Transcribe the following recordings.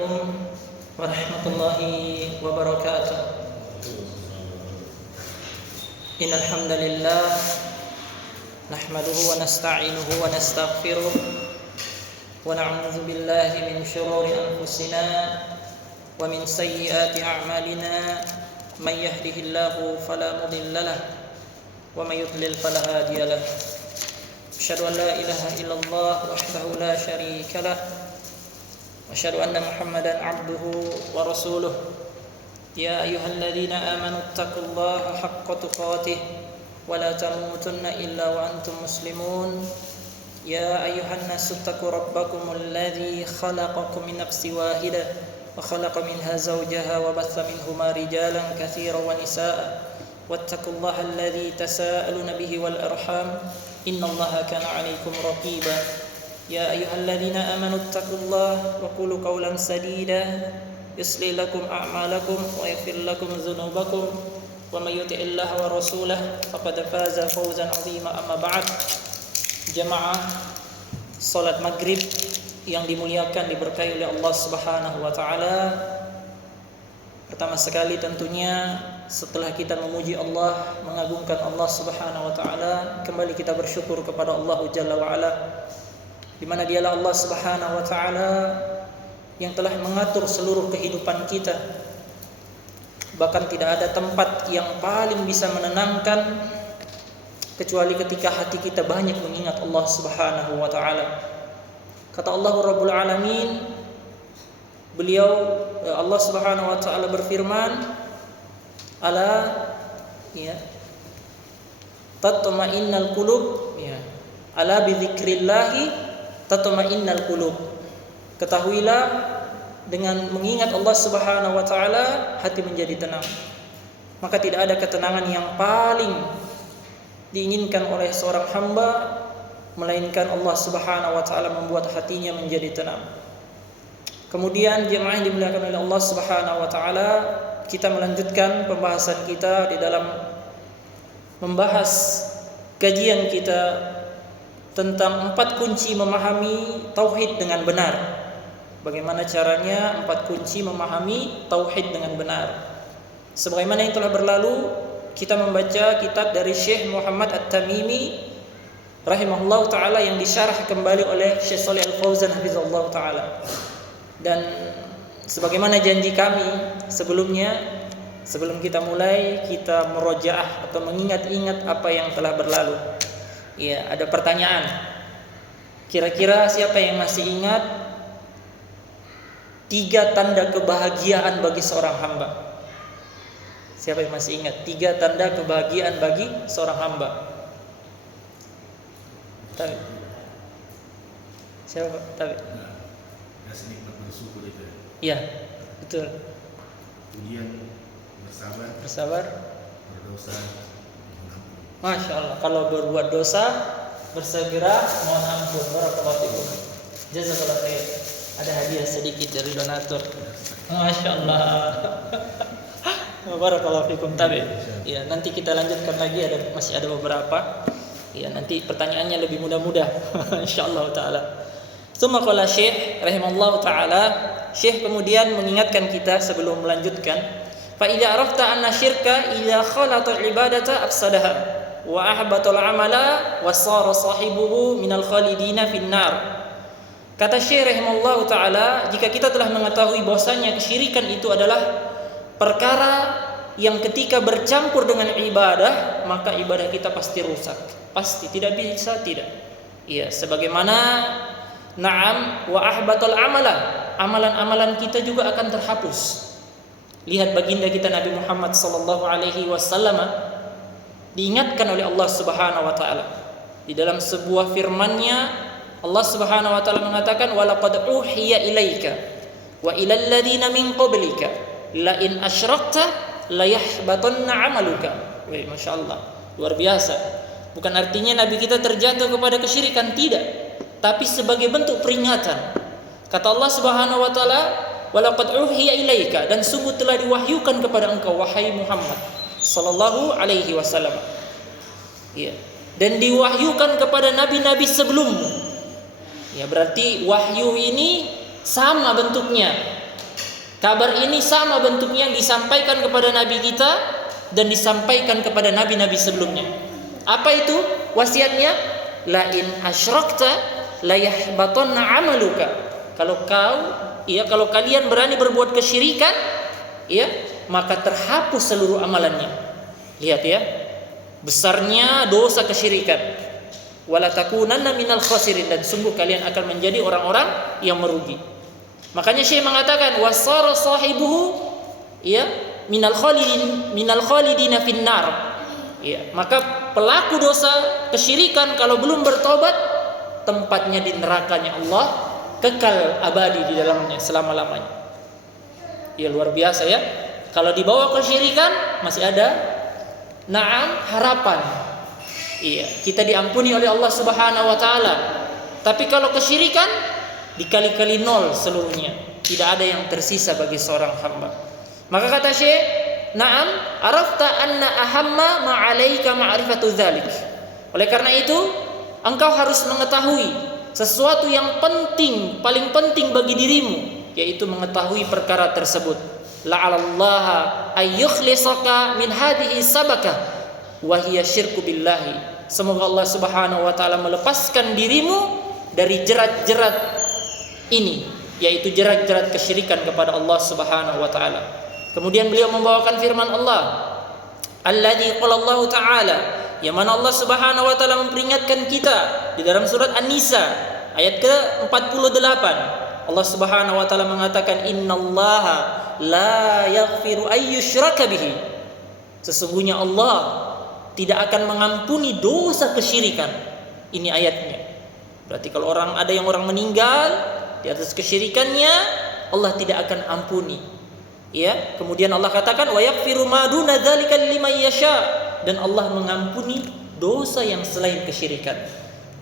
Assalamualaikum warahmatullahi wabarakatuh. Innal hamdalillah nahmaduhu wa nasta'inuhu wa nastaghfiruh wa na'udzu billahi min shururi anfusina wa min sayyiati a'malina may yahdihillahu fala mudilla lahu wa may yudlil fala hadiya lahu. Asyhadu an la ilaha illallah wahdahu la syarika lahu وأشهد أن محمدا عبده ورسوله يا أيها الذين آمنوا اتقوا الله حق تقاته ولا تموتن إلا وأنتم مسلمون يا أيها الناس اتقوا ربكم الذي خلقكم من نفس واحدة وخلق منها زوجها وبث منهما رجالا كثيرا ونساء واتقوا الله الذي تساءلون به والأرحام إن الله كان عليكم رقيبا يا أيها الذين آمنوا اتقوا الله وقولوا قولا سديدا يصلح لكم أعمالكم ويغفر لكم ذنوبكم ومن يطع الله ورسوله فقد فاز فوزا عظيما. أما بعد, jamaah salat maghrib yang dimuliakan, diberkahi oleh Allah Subhanahu wa taala. Pertama sekali tentunya setelah kita memuji Allah, mengagungkan Allah Subhanahu wa taala, kembali kita bersyukur kepada Allah Jalla wa ala, di mana dialah Allah Subhanahu wa taala yang telah mengatur seluruh kehidupan kita. Bahkan tidak ada tempat yang paling bisa menenangkan kecuali ketika hati kita banyak mengingat Allah Subhanahu wa taala. Kata Allah Rabbul Alamin, Allah Subhanahu wa taala berfirman, ala ya tatma'innal qulub, ya ala bi dzikrillah tatma'innal qulub. Ketahuilah, dengan mengingat Allah Subhanahu wa taala hati menjadi tenang. Maka tidak ada ketenangan yang paling diinginkan oleh seorang hamba melainkan Allah Subhanahu wa taala membuat hatinya menjadi tenang. Kemudian jemaah yang dimuliakan oleh Allah Subhanahu wa taala, kita melanjutkan pembahasan kita di dalam membahas kajian kita tentang 4 kunci memahami tauhid dengan benar. Bagaimana caranya 4 kunci memahami tauhid dengan benar. Sebagaimana yang telah berlalu, kita membaca kitab dari Syekh Muhammad At-Tamimi rahimahullah ta'ala yang disyarah kembali oleh Syekh Shalih Al-Fauzan hafizahullah ta'ala. Dan sebagaimana janji kami sebelumnya, sebelum kita mulai, kita murojaah atau mengingat-ingat apa yang telah berlalu. Ya, ada pertanyaan. Kira-kira siapa yang masih ingat 3 tanda kebahagiaan bagi seorang hamba? Siapa yang masih ingat 3 tanda kebahagiaan bagi seorang hamba? Tahu? Siapa? Tahu? Rasa nikmat bersyukur itu. Iya, betul. Kemudian bersabar, berdosa, Masya Allah, kalau berbuat dosa bersegera mohon ampun. Barakallahu fikum. Jazakallahu khair. Ada hadiah sedikit dari donatur. Masya Allah. Barakallahu fikum. Tabi. Ya, nanti kita lanjutkan lagi, masih ada beberapa. Ya, nanti pertanyaannya lebih mudah-mudah. Insyaallah taala. Tsumma qala Syekh rahimallahu taala, Syekh kemudian mengingatkan kita sebelum melanjutkan, fa idza arafta anna syirka idza khalata ibadata afsadaha wa ahbatal amala wa sara sahibuhu minal khalidina finnar. Kata Syekh rahimahullahu taala, jika kita telah mengetahui bahwasanya kesyirikan itu adalah perkara yang ketika bercampur dengan ibadah, maka ibadah kita pasti rusak, pasti tidak bisa tidak. Iya, sebagaimana na'am wa ahbatal amala, amalan-amalan kita juga akan terhapus. Lihat baginda kita Nabi Muhammad sallallahu alaihi wasallam diingatkan oleh Allah Subhanahu wa taala. Di dalam sebuah firman-Nya Allah Subhanahu wa taala mengatakan, "Wa laqad uhiya ilaika wa ilal ladzina min qablika la in asyrakta la yahbatanna 'amaluka." Wih, masyaallah, luar biasa. Bukan artinya nabi kita terjatuh kepada kesyirikan, tidak, tapi sebagai bentuk peringatan. Kata Allah Subhanahu wa taala, "Wa laqad uhiya ilaika," dan sungguh telah diwahyukan kepada engkau wahai Muhammad sallallahu alaihi wasallam. Ya. Dan diwahyukan kepada nabi-nabi sebelummu. Ya, berarti wahyu ini sama bentuknya. Kabar ini sama bentuknya yang disampaikan kepada Nabi kita dan disampaikan kepada nabi-nabi sebelumnya. Apa itu wasiatnya? La in asyrakta la yahbatanna 'amaluka. Kalau kalian berani berbuat kesyirikan, ya, maka terhapus seluruh amalannya. Lihat ya, besarnya dosa kesyirikan. Wala takunanna minal khasirin, dan sungguh kalian akan menjadi orang-orang yang merugi. Makanya Syekh mengatakan wasara sahibuhu, ya, minal khalidina finnar. Ya, maka pelaku dosa kesyirikan kalau belum bertobat, tempatnya di nerakanya Allah, kekal abadi di dalamnya selama-lamanya. Ya, luar biasa ya. Kalau dibawa kesyirikan masih ada harapan. Iya, kita diampuni oleh Allah Subhanahu wa taala. Tapi kalau kesyirikan dikali-kali nol seluruhnya. Tidak ada yang tersisa bagi seorang hamba. Maka kata Syekh, "Na'am, arafta anna ahamma ma 'alaika ma'rifatu dzalik." Oleh karena itu, engkau harus mengetahui sesuatu yang penting, paling penting bagi dirimu, yaitu mengetahui perkara tersebut. La'allallaha ayyukhlisaka min hadhihi sabakah wa hiya syirku billahi. Semoga Allah Subhanahu wa taala melepaskan dirimu dari jerat-jerat ini, yaitu jerat-jerat kesyirikan kepada Allah Subhanahu wa taala. Kemudian beliau membawakan firman Allah, alladzi qala Allah taala, yang mana Allah Subhanahu wa taala memperingatkan kita di dalam surat An-Nisa ayat ke-48. Allah Subhanahu wa taala mengatakan, innallaha la yaghfiru ayyushraka bihi. Sesungguhnya Allah tidak akan mengampuni dosa kesyirikan. Ini ayatnya. Berarti kalau ada orang meninggal di atas kesyirikannya, Allah tidak akan ampuni. Ya, kemudian Allah katakan wa yaghfiru ma duna dzalika liman yasha, dan Allah mengampuni dosa yang selain kesyirikan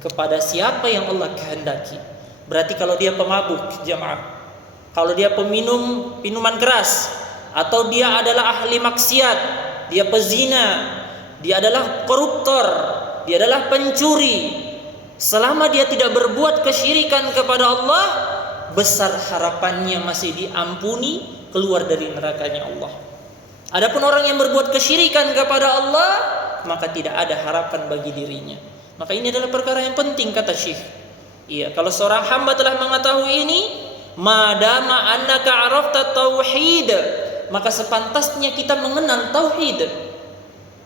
kepada siapa yang Allah kehendaki. Berarti kalau dia pemabuk, jamaah, kalau dia peminum minuman keras, atau dia adalah ahli maksiat, dia pezina, dia adalah koruptor, dia adalah pencuri, selama dia tidak berbuat kesyirikan kepada Allah, besar harapannya masih diampuni, keluar dari nerakanya Allah. Adapun orang yang berbuat kesyirikan kepada Allah, maka tidak ada harapan bagi dirinya. Maka ini adalah perkara yang penting, kata Syekh. Iya, kalau seorang hamba telah mengetahui ini, madama annaka arafta tauhid, maka sepantasnya kita mengenal tauhid.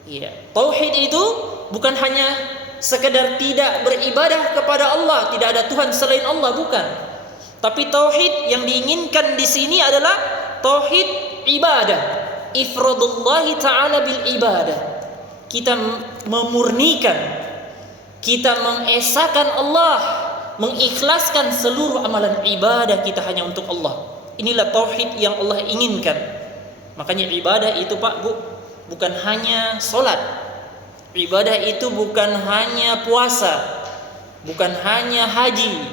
Iya, tauhid itu bukan hanya sekedar tidak beribadah kepada Allah, tidak ada Tuhan selain Allah, bukan. Tapi tauhid yang diinginkan di sini adalah tauhid ibadah, ifradullahi ta'ala bil ibadah. Kita memurnikan, kita mengesahkan Allah, mengikhlaskan seluruh amalan ibadah kita hanya untuk Allah. Inilah tauhid yang Allah inginkan. Makanya ibadah itu, Pak, Bu, bukan hanya sholat. Ibadah itu bukan hanya puasa, bukan hanya haji,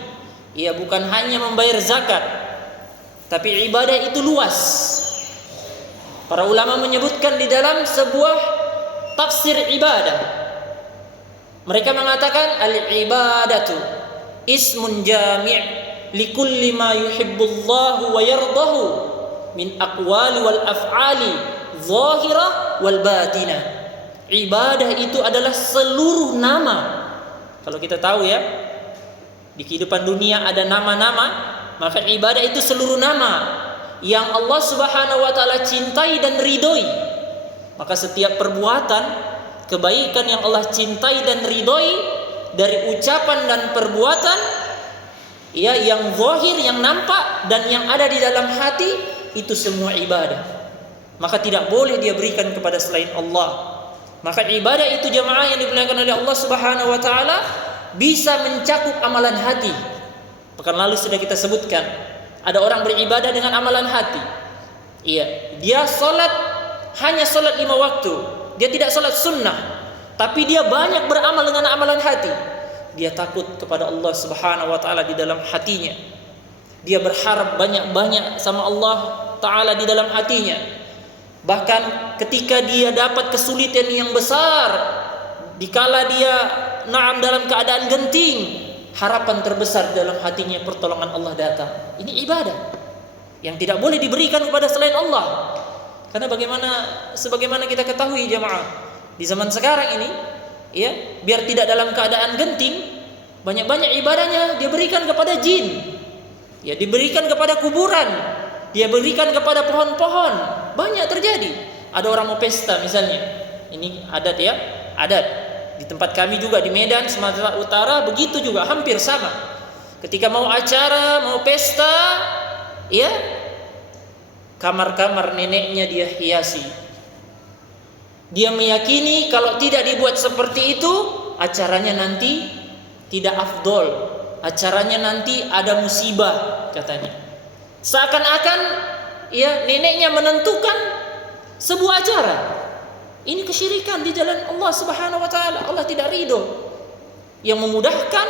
ya, bukan hanya membayar zakat. Tapi ibadah itu luas. Para ulama menyebutkan di dalam sebuah tafsir ibadah, mereka mengatakan al-ibadatu ismun jami' likulli ma yuhibbullahu wa yardahu min aqwali wal af'ali zahirah wal batinah. Ibadah itu adalah seluruh nama. Kalau kita tahu ya, di kehidupan dunia ada nama-nama, maka ibadah itu seluruh nama yang Allah Subhanahu wa taala cintai dan ridhoi. Maka setiap perbuatan kebaikan yang Allah cintai dan ridhoi, dari ucapan dan perbuatan, ya, yang zahir, yang nampak, dan yang ada di dalam hati, itu semua ibadah. Maka tidak boleh dia berikan kepada selain Allah. Maka ibadah itu, jamaah yang dimuliakan oleh Allah Subhanahu wa taala, bisa mencakup amalan hati. Pekan lalu sudah kita sebutkan, ada orang beribadah dengan amalan hati. Iya, dia salat hanya salat 5 waktu. Dia tidak salat sunnah, tapi dia banyak beramal dengan amalan hati. Dia takut kepada Allah Subhanahu wa taala di dalam hatinya. Dia berharap banyak-banyak sama Allah taala di dalam hatinya. Bahkan ketika dia dapat kesulitan yang besar, dikala dia dalam keadaan genting, harapan terbesar dalam hatinya pertolongan Allah datang. Ini ibadah. yang tidak boleh diberikan kepada selain Allah. Karena sebagaimana kita ketahui jamaah, di zaman sekarang ini, ya, biar tidak dalam keadaan genting, banyak-banyak ibadahnya dia berikan kepada jin, ya, diberikan kepada kuburan, dia berikan kepada pohon-pohon. Banyak terjadi. Ada orang mau pesta misalnya, ini adat, ya, adat di tempat kami juga di Medan, Sumatera Utara, begitu juga, hampir sama. Ketika mau acara, mau pesta, ya, kamar-kamar neneknya dia hiasi. Dia meyakini kalau tidak dibuat seperti itu, acaranya nanti tidak afdol, acaranya nanti ada musibah, katanya. Seakan-akan, ya, neneknya menentukan sebuah acara. Ini kesyirikan di jalan Allah Subhanahu wa taala. Allah tidak ridho. Yang memudahkan,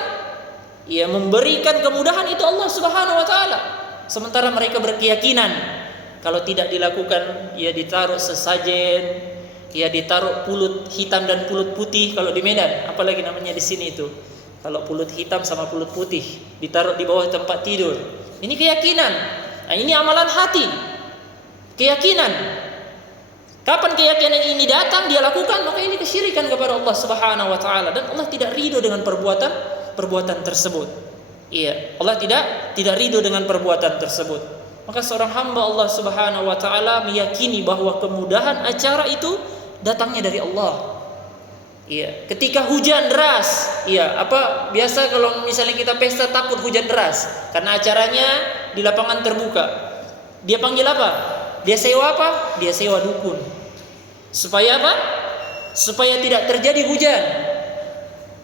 ya, memberikan kemudahan itu Allah Subhanahu wa taala. Sementara mereka berkeyakinan kalau tidak dilakukan, ya, ditaruh sesajen, ya, ditaruh pulut hitam dan pulut putih kalau di Medan, apalagi namanya di sini itu. Kalau pulut hitam sama pulut putih ditaruh di bawah tempat tidur. Ini keyakinan. Nah, ini amalan hati. Keyakinan. Kapan keyakinan ini datang, dia lakukan, maka ini kesyirikan kepada Allah Subhanahu wa taala, dan Allah tidak ridho dengan perbuatan tersebut. Iya, Allah tidak ridho dengan perbuatan tersebut. Maka seorang hamba Allah Subhanahu wa taala meyakini bahwa kemudahan acara itu datangnya dari Allah. Iya, ketika hujan deras, iya, biasa kalau misalnya kita pesta takut hujan deras karena acaranya di lapangan terbuka. Dia panggil apa? Dia sewa apa? Dia sewa dukun. Supaya apa? Supaya tidak terjadi hujan.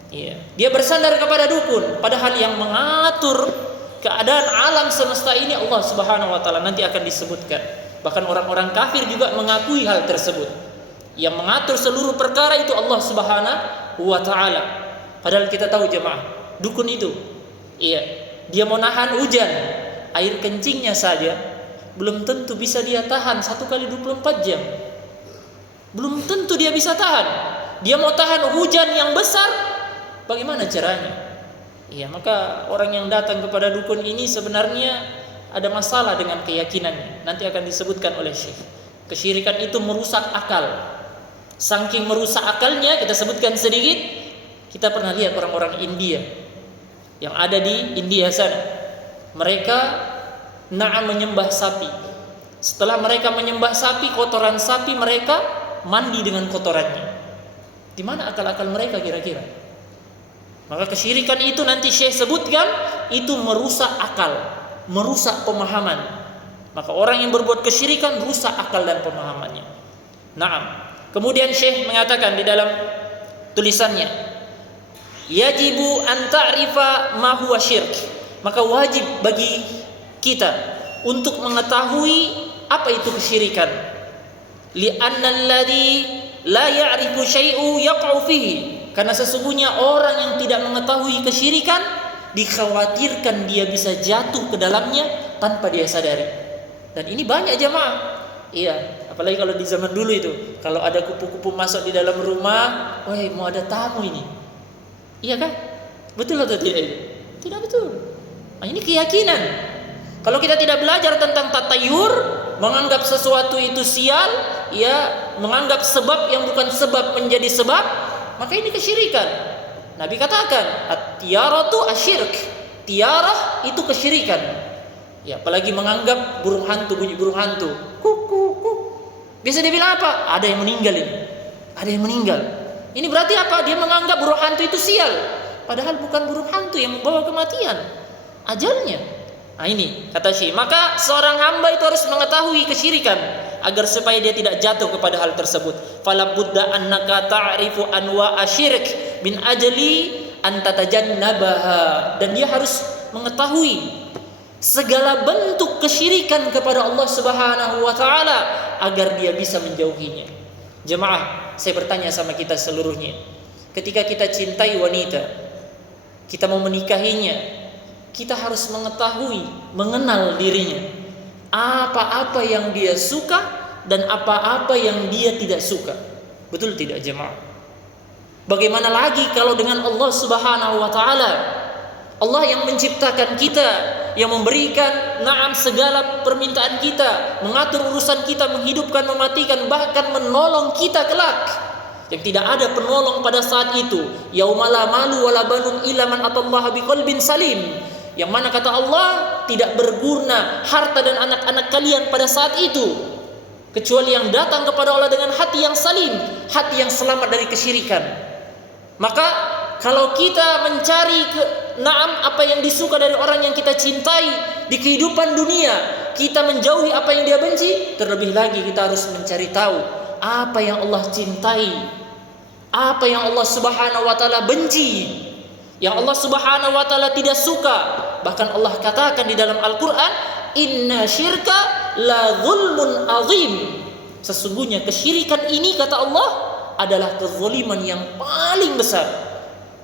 Iya, dia bersandar kepada dukun, padahal yang mengatur keadaan alam semesta ini Allah Subhanahu wa taala, nanti akan disebutkan. Bahkan orang-orang kafir juga mengakui hal tersebut. Yang mengatur seluruh perkara itu Allah Subhanahu wa taala. Padahal kita tahu jemaah, dukun itu, iya, dia mau nahan hujan, air kencingnya saja belum tentu bisa dia tahan 1 kali 24 jam. Belum tentu dia bisa tahan. Dia mau tahan hujan yang besar, bagaimana caranya? Iya, maka orang yang datang kepada dukun ini sebenarnya ada masalah dengan keyakinannya. Nanti akan disebutkan oleh Syekh. Kesyirikan itu merusak akal. Saking merusak akalnya, kita sebutkan sedikit. Kita pernah lihat orang-orang India yang ada di India sana. Mereka menyembah sapi. Setelah mereka menyembah sapi, kotoran sapi mereka mandi dengan kotorannya. Di mana akal-akal mereka kira-kira? Maka kesyirikan itu nanti Syekh sebutkan, itu merusak akal, merusak pemahaman. Maka orang yang berbuat kesyirikan rusak akal dan pemahamannya. Naam. Kemudian Syekh mengatakan di dalam tulisannya, yajibu an ta'rifa ma huwa syirk. Maka wajib bagi kita untuk mengetahui apa itu kesyirikan. Li'anna alladhi la ya'rifu syai'u yaqa'u fihi. Karena sesungguhnya orang yang tidak mengetahui kesyirikan, dikhawatirkan dia bisa jatuh ke dalamnya tanpa dia sadari. Dan ini banyak jemaah. Iya, apalagi kalau di zaman dulu itu, kalau ada kupu-kupu masuk di dalam rumah, wah, mau ada tamu ini. Iya kan? Betul atau tidak itu? Tidak betul. Nah, ini keyakinan. Kalau kita tidak belajar tentang tatayur, menganggap sesuatu itu sial, ya, menganggap sebab yang bukan sebab menjadi sebab, maka ini kesyirikan. Nabi katakan, at-tiyaratu asyirk. Tiarah itu kesyirikan. Ya, apalagi menganggap burung hantu, bunyi burung hantu. Kuk kuk kuk. Biasa dia bilang apa? Ada yang meninggal ini. Ada yang meninggal. Ini berarti apa? Dia menganggap burung hantu itu sial. Padahal bukan burung hantu yang membawa kematian. Ajalnya. Nah, ini kata Syekh, maka seorang hamba itu harus mengetahui kesyirikan agar supaya dia tidak jatuh kepada hal tersebut. Fala budda annaka ta'rifu anwa asyirk min ajli an tatajannabaha. Dan dia harus mengetahui segala bentuk kesyirikan kepada Allah Subhanahu wa taala agar dia bisa menjauhinya. Jemaah, saya bertanya sama kita seluruhnya. Ketika kita cintai wanita, kita mau menikahinya, kita harus mengetahui, mengenal dirinya. Apa-apa yang dia suka dan apa-apa yang dia tidak suka. Betul tidak jemaah? Bagaimana lagi kalau dengan Allah Subhanahu wa taala? Allah yang menciptakan kita, yang memberikan segala permintaan kita, mengatur urusan kita, menghidupkan, mematikan, bahkan menolong kita kelak. Yang tidak ada penolong pada saat itu. Yaumala malu wala banun illa man atallaha biqalbin salim. Yang mana kata Allah, tidak berguna harta dan anak-anak kalian pada saat itu, kecuali yang datang kepada Allah dengan hati yang salim, hati yang selamat dari kesyirikan. Maka kalau kita mencari apa yang disuka dari orang yang kita cintai di kehidupan dunia, kita menjauhi apa yang dia benci, terlebih lagi kita harus mencari tahu apa yang Allah cintai, apa yang Allah Subhanahu wa taala benci, yang Allah Subhanahu wa taala tidak suka. Bahkan Allah katakan di dalam Al-Qur'an, inna syirka la zulmun azim. Sesungguhnya kesyirikan ini, kata Allah, adalah kezaliman yang paling besar,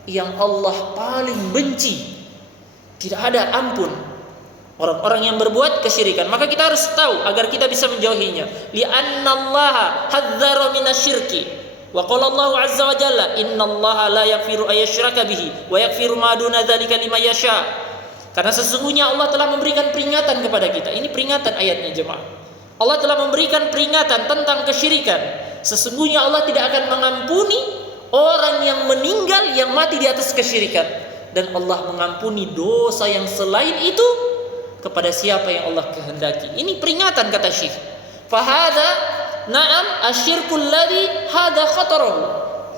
yang Allah paling benci. Tidak ada ampun orang-orang yang berbuat kesyirikan. Maka kita harus tahu agar kita bisa menjauhinya. Li'annallaha hadzara minasyirki. Wa qala Allah azza wa jalla, innallaha la yaghfiru ayyushraka bihi wa yaghfiru ma duna dzalika liman yasha. Karena sesungguhnya Allah telah memberikan peringatan kepada kita. Ini peringatan ayatnya, jemaah. Allah telah memberikan peringatan tentang kesyirikan. Sesungguhnya Allah tidak akan mengampuni orang yang meninggal yang mati di atas kesyirikan, dan Allah mengampuni dosa yang selain itu kepada siapa yang Allah kehendaki. Ini peringatan, kata Syekh. Fahada asyirkul ladzi hada khataruhu.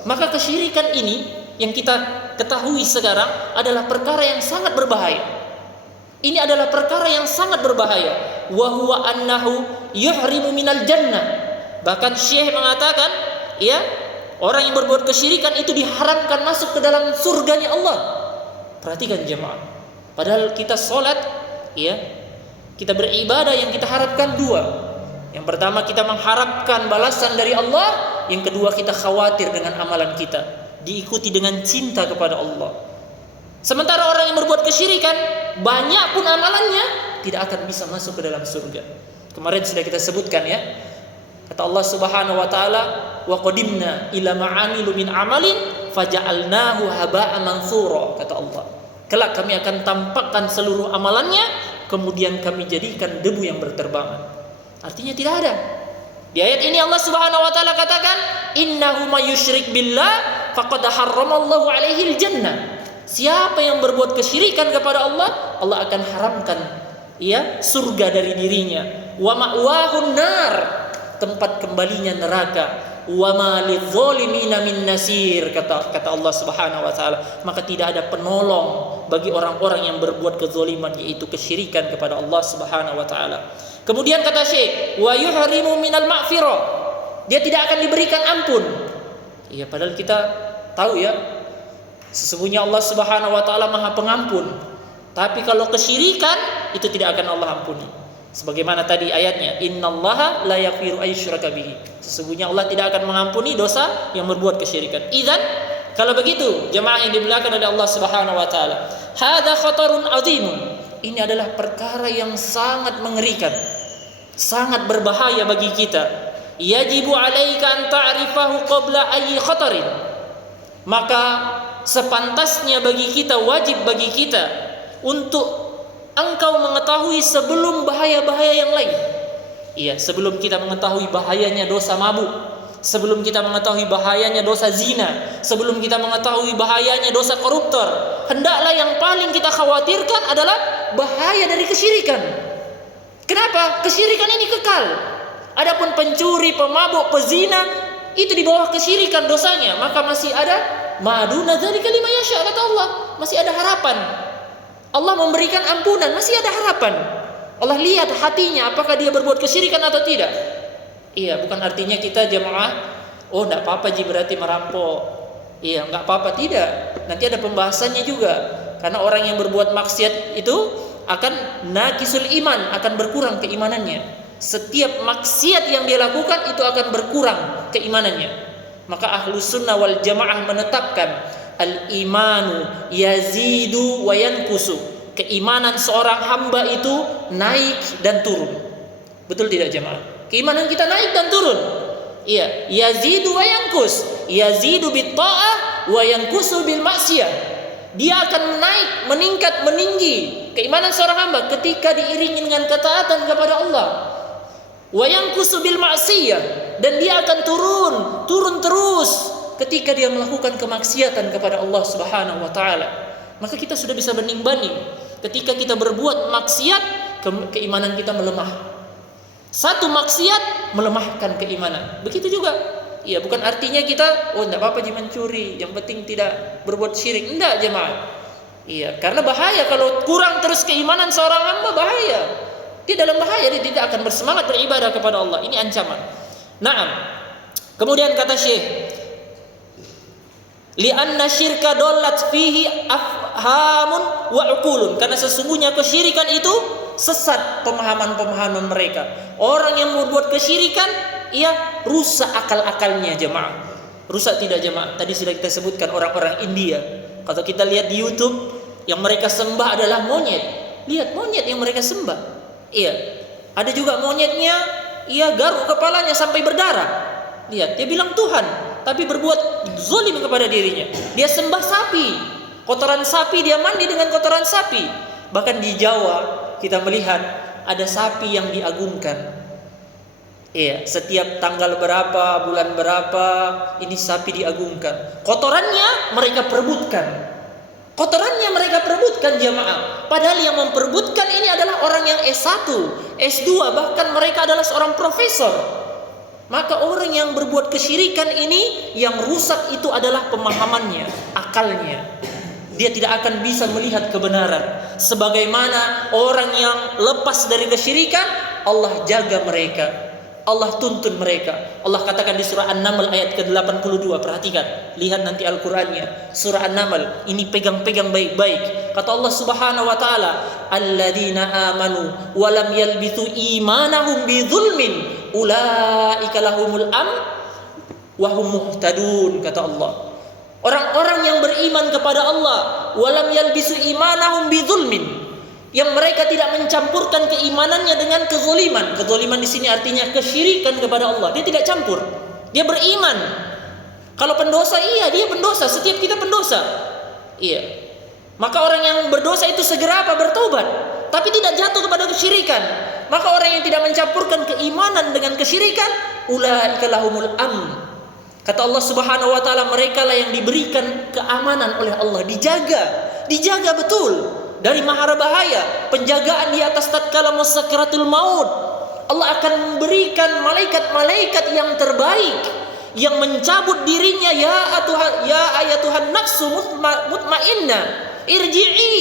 Maka kesyirikan ini yang kita ketahui sekarang adalah perkara yang sangat berbahaya. Ini adalah perkara yang sangat berbahaya. Wa huwa annahu yuhrimu minal jannah. Bahkan Syekh mengatakan, ya, orang yang berbuat kesyirikan itu diharamkan masuk ke dalam surganya Allah. Perhatikan jemaah. Padahal kita sholat, ya, kita beribadah, yang kita harapkan dua. Yang pertama, kita mengharapkan balasan dari Allah. Yang kedua, kita khawatir dengan amalan kita diikuti dengan cinta kepada Allah. Sementara orang yang berbuat kesyirikan, banyak pun amalannya, tidak akan bisa masuk ke dalam surga. Kemarin sudah kita sebutkan, ya. Kata Allah Subhanahu wa taala, wa qadimna ila ma'amilu min amalin faja'alnahu haba'an mansura. Kata Allah, kelak kami akan tampakkan seluruh amalannya, kemudian kami jadikan debu yang berterbangan. Artinya tidak ada. Di ayat ini Allah Subhanahu wa taala katakan, innahu may yusyrik billah faqad harramallahu alaihil jannah. Siapa yang berbuat kesyirikan kepada Allah, Allah akan haramkan, ya, surga dari dirinya. Wa ma'wahun nar, tempat kembalinya neraka. Wa ma lidzalimina min nasir, kata Allah Subhanahu wa taala. Maka tidak ada penolong bagi orang-orang yang berbuat kezaliman, yaitu kesyirikan kepada Allah Subhanahu wa taala. Kemudian kata Syekh, wa yuhrimu minal maghfirah. Dia tidak akan diberikan ampun. Iya, padahal kita tahu, ya, sesungguhnya Allah Subhanahu wa taala Maha Pengampun. Tapi kalau kesyirikan itu tidak akan Allah ampuni. Sebagaimana tadi ayatnya, innallaha la yaghfiru ayyushraka bihi. Sesungguhnya Allah tidak akan mengampuni dosa yang berbuat kesyirikan. Idzan, kalau begitu jemaah yang dimuliakan oleh Allah Subhanahu wa taala, hadza khatarun azimun. Ini adalah perkara yang sangat mengerikan, sangat berbahaya bagi kita. Yajibu 'alaika an ta'rifahu qabla ayyi khatarin. Maka sepantasnya bagi kita, wajib bagi kita untuk engkau mengetahui sebelum bahaya-bahaya yang lain. Iya, sebelum kita mengetahui bahayanya dosa mabuk, sebelum kita mengetahui bahayanya dosa zina, sebelum kita mengetahui bahayanya dosa koruptor, hendaklah yang paling kita khawatirkan adalah bahaya dari kesyirikan. Kenapa? Kesyirikan ini kekal. Adapun pencuri, pemabuk, pezina, itu di bawah kesyirikan dosanya, maka masih ada maduna dzalika liman yasha, kata Allah. Masih ada harapan. Allah memberikan ampunan, masih ada harapan. Allah lihat hatinya, apakah dia berbuat kesyirikan atau tidak. Iya, bukan artinya kita jemaah, oh enggak apa-apa ji berarti merampok. Iya, enggak apa-apa, tidak. Nanti ada pembahasannya juga. Karena orang yang berbuat maksiat itu akan naqisul iman, akan berkurang keimanannya. Setiap maksiat yang dia lakukan itu akan berkurang keimanannya. Maka Ahlus Sunnah wal Jamaah menetapkan al-imanu yazidu wa yankusu. Keimanan seorang hamba itu naik dan turun. Betul tidak jemaah? Keimanan kita naik dan turun. Iya, yazidu wa yankus. Yazidu bit ta'ah wa yankusu bil maksiyah. Dia akan naik, meningkat, meninggi keimanan seorang hamba ketika diiringi dengan ketaatan kepada Allah. Wa yanqusu bil ma'siyah, dan dia akan turun terus ketika dia melakukan kemaksiatan kepada Allah Subhanahu wa taala. Maka kita sudah bisa banding-banding. Ketika kita berbuat maksiat, keimanan kita melemah. Satu maksiat melemahkan keimanan. Begitu juga. Iya, bukan artinya kita enggak apa-apa jangan mencuri, yang penting tidak berbuat syirik. Enggak, jemaah. Iya, karena bahaya kalau kurang terus keimanan seorang hamba, bahaya. Dia dalam bahaya, dia tidak akan bersemangat beribadah kepada Allah. Ini ancaman. Naam. Kemudian kata Syekh, li'anna syirka dollat fihi afhamun wa uqulun, karena sesungguhnya kesyirikan itu sesat pemahaman-pemahaman mereka. Orang yang membuat kesyirikan, ia rusak akal-akalnya, jemaah. Rusak tidak, jemaah? Tadi sudah kita sebutkan orang-orang India. Kalau kita lihat di YouTube, yang mereka sembah adalah monyet. Lihat monyet yang mereka sembah. Iya. Ada juga monyetnya, ia garuk kepalanya sampai berdarah. Lihat, dia bilang Tuhan, tapi berbuat zalim kepada dirinya. Dia sembah sapi. Kotoran sapi, dia mandi dengan kotoran sapi. Bahkan di Jawa kita melihat ada sapi yang diagungkan. Iya, setiap tanggal berapa, bulan berapa, ini sapi diagungkan. Kotorannya mereka perebutkan. Jamaah. Padahal yang memperebutkan ini adalah orang yang S1, S2, bahkan mereka adalah seorang profesor. Maka orang yang berbuat kesyirikan ini, yang rusak itu adalah pemahamannya, akalnya. Dia tidak akan bisa melihat kebenaran. Sebagaimana orang yang lepas dari kesyirikan, Allah jaga mereka, Allah tuntun mereka. Allah katakan di surah An-Naml ayat ke-82. Perhatikan, lihat nanti Al-Qur'annya. Surah An-Naml, ini pegang-pegang baik-baik. Kata Allah Subhanahu wa taala, "Alladzina amanu wa lam yalbithu imanahum bidzulmin, ulaika lahumul amn wa hum muhtadun." Kata Allah, orang-orang yang beriman kepada Allah, wa lam yalbisu imanahum bidzulmin, yang mereka tidak mencampurkan keimanannya dengan kezaliman. Kezaliman di sini artinya kesyirikan kepada Allah. Dia tidak campur. Dia beriman. Kalau pendosa, iya dia pendosa. Setiap kita pendosa. Iya. Maka orang yang berdosa itu segera bertobat, tapi tidak jatuh kepada kesyirikan. Maka orang yang tidak mencampurkan keimanan dengan kesyirikan, ulaika lahumul amn. Kata Allah Subhanahu wa taala, mereka lah yang diberikan keamanan oleh Allah, dijaga betul dari mahara bahaya, penjagaan di atas tatkala sakratul maut. Allah akan memberikan malaikat-malaikat yang terbaik yang mencabut dirinya, ya ayatuhan nafsu mutmainnah, irji'i,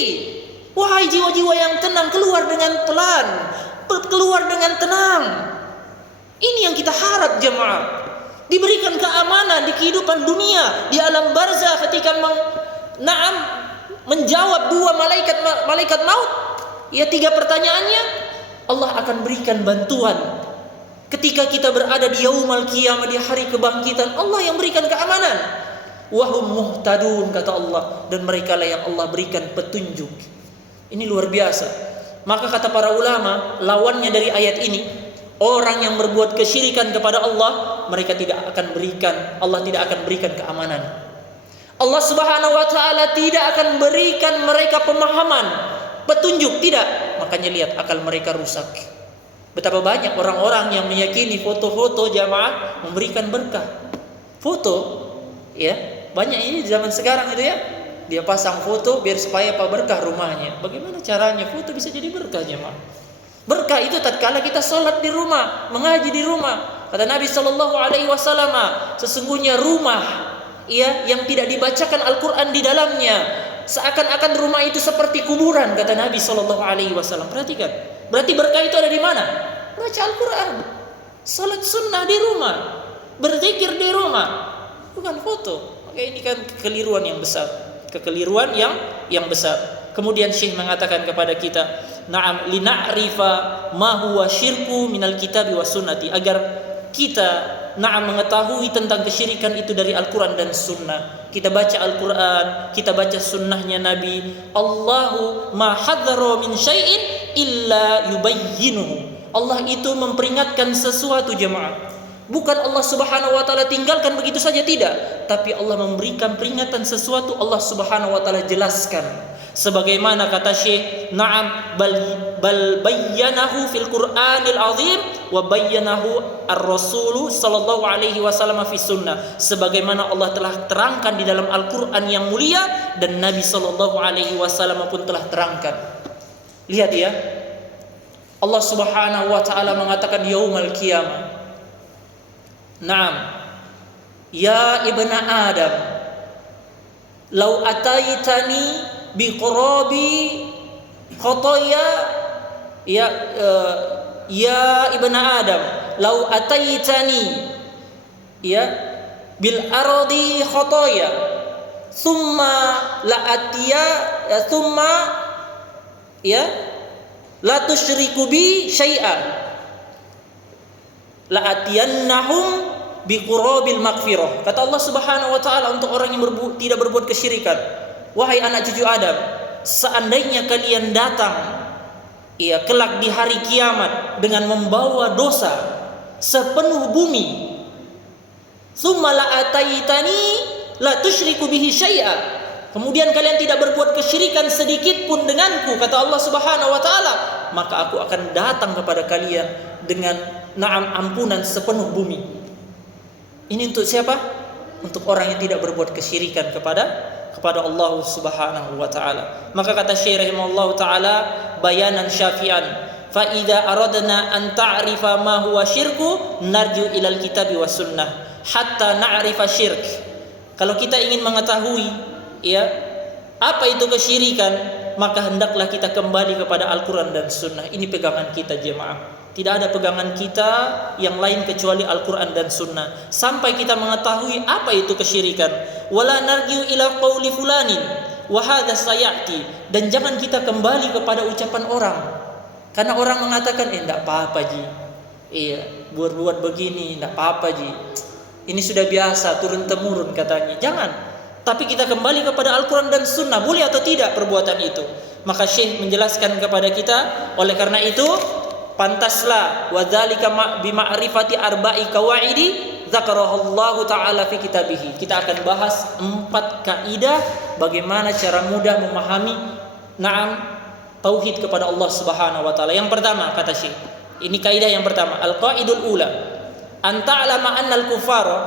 wahai jiwa-jiwa yang tenang, keluar dengan pelan, keluar dengan tenang. Ini yang kita harap, jemaah. Diberikan keamanan di kehidupan dunia, di alam barzah ketika menjawab dua malaikat maut, ya 3 pertanyaannya, Allah akan berikan bantuan. Ketika kita berada di yaumul qiyamah, di hari kebangkitan, Allah yang berikan keamanan. Wahum muhtadun, kata Allah, dan mereka lah yang Allah berikan petunjuk. Ini luar biasa. Maka kata para ulama, lawannya dari ayat ini, orang yang berbuat kesyirikan kepada Allah, Allah tidak akan berikan keamanan. Allah Subhanahu wa taala tidak akan berikan mereka pemahaman, petunjuk, tidak. Makanya lihat, akal mereka rusak. Betapa banyak orang-orang yang meyakini foto-foto jamaah memberikan berkah. Foto, ya, banyak ini zaman sekarang itu ya. Dia pasang foto biar supaya berkah rumahnya. Bagaimana caranya foto bisa jadi berkah, jamaah? Berkah itu tatkala kita sholat di rumah, mengaji di rumah. Kata Nabi sallallahu alaihi wasallam, sesungguhnya rumah yang tidak dibacakan Al-Quran di dalamnya, seakan-akan rumah itu seperti kuburan, kata Nabi sallallahu alaihi wasallam. Perhatikan, berarti berkah itu ada di mana? Baca Al-Quran, salat sunnah di rumah, berzikir di rumah, bukan foto. Maka ini kan kekeliruan yang besar, yang besar. Kemudian Syekh mengatakan kepada kita, na'am lina'rifa ma huwa syirku minal kitabi was sunnati, agar kita mengetahui tentang kesyirikan itu dari Al-Quran dan Sunnah. Kita baca Al-Quran, kita baca Sunnahnya Nabi. Allahu ma hadzara min syai'in illa yubayyinuhu. Allah itu memperingatkan sesuatu, jemaah. Bukan Allah Subhanahu wa taala tinggalkan begitu saja, tidak. Tapi Allah memberikan peringatan sesuatu, Allah Subhanahu wa taala jelaskan. Sebagaimana kata Syekh, na'am bal bayyanahu fil Qur'anil azim wa bayyanahu ar-Rasul sallallahu alaihi wasallam fi sunnah. Sebagaimana Allah telah terangkan di dalam Al-Qur'an yang mulia dan Nabi sallallahu alaihi wasallam pun telah terangkan. Lihat ya. Allah Subhanahu wa taala mengatakan yaumul qiyamah. Naam. Ya ibna Adam, law ataitani biqurabi khotoya ya ibna Adam law ataitani bil ardi khotoya thumma la atiya thumma la tusyriku bi syai'an la atiyannahum biqurabil maghfirah. Kata Allah Subhanahu wa taala untuk orang yang tidak berbuat kesyirikan, wahai anak cucu Adam, seandainya kalian datang kelak di hari kiamat dengan membawa dosa sepenuh bumi, tsumma la ataitani la tusyriku bihi syai'a, kemudian kalian tidak berbuat kesyirikan sedikit pun denganku, kata Allah Subhanahu wa taala, maka aku akan datang kepada kalian dengan ampunan sepenuh bumi. Ini untuk siapa? Untuk orang yang tidak berbuat kesyirikan kepada Allah Subhanahu wa taala. Maka kata Syekh rahimahullah taala, bayanan syafi'an, fa idza aradna an ta'rifa ma huwa syirku narju ilal kitabi was sunnah hatta na'rifa syirk. Kalau kita ingin mengetahui apa itu kesyirikan, maka hendaklah kita kembali kepada Al-Qur'an dan Sunnah. Ini pegangan kita jemaah. Tidak ada pegangan kita yang lain kecuali Al-Quran dan Sunnah sampai kita mengetahui apa itu kesyirikan. Wala narjiu ila qawli fulanin wa hadha sayati, dan jangan kita kembali kepada ucapan orang. Karena orang mengatakan enggak apa-apa ji. Buat begini enggak apa-apa ji. Ini sudah biasa turun temurun katanya. Jangan. Tapi kita kembali kepada Al-Quran dan Sunnah. Boleh atau tidak perbuatan itu? Maka Syekh menjelaskan kepada kita, oleh karena itu pantaslah wadzalika bima'rifati arba'i qawaidi dzakarahallahu ta'ala fi kitabih. Kita akan bahas 4 kaidah bagaimana cara mudah memahami tauhid kepada Allah Subhanahu wa taala. Yang pertama kata Syekh, ini kaidah yang pertama, al-qaidul ula an ta'lama anna al-kuffara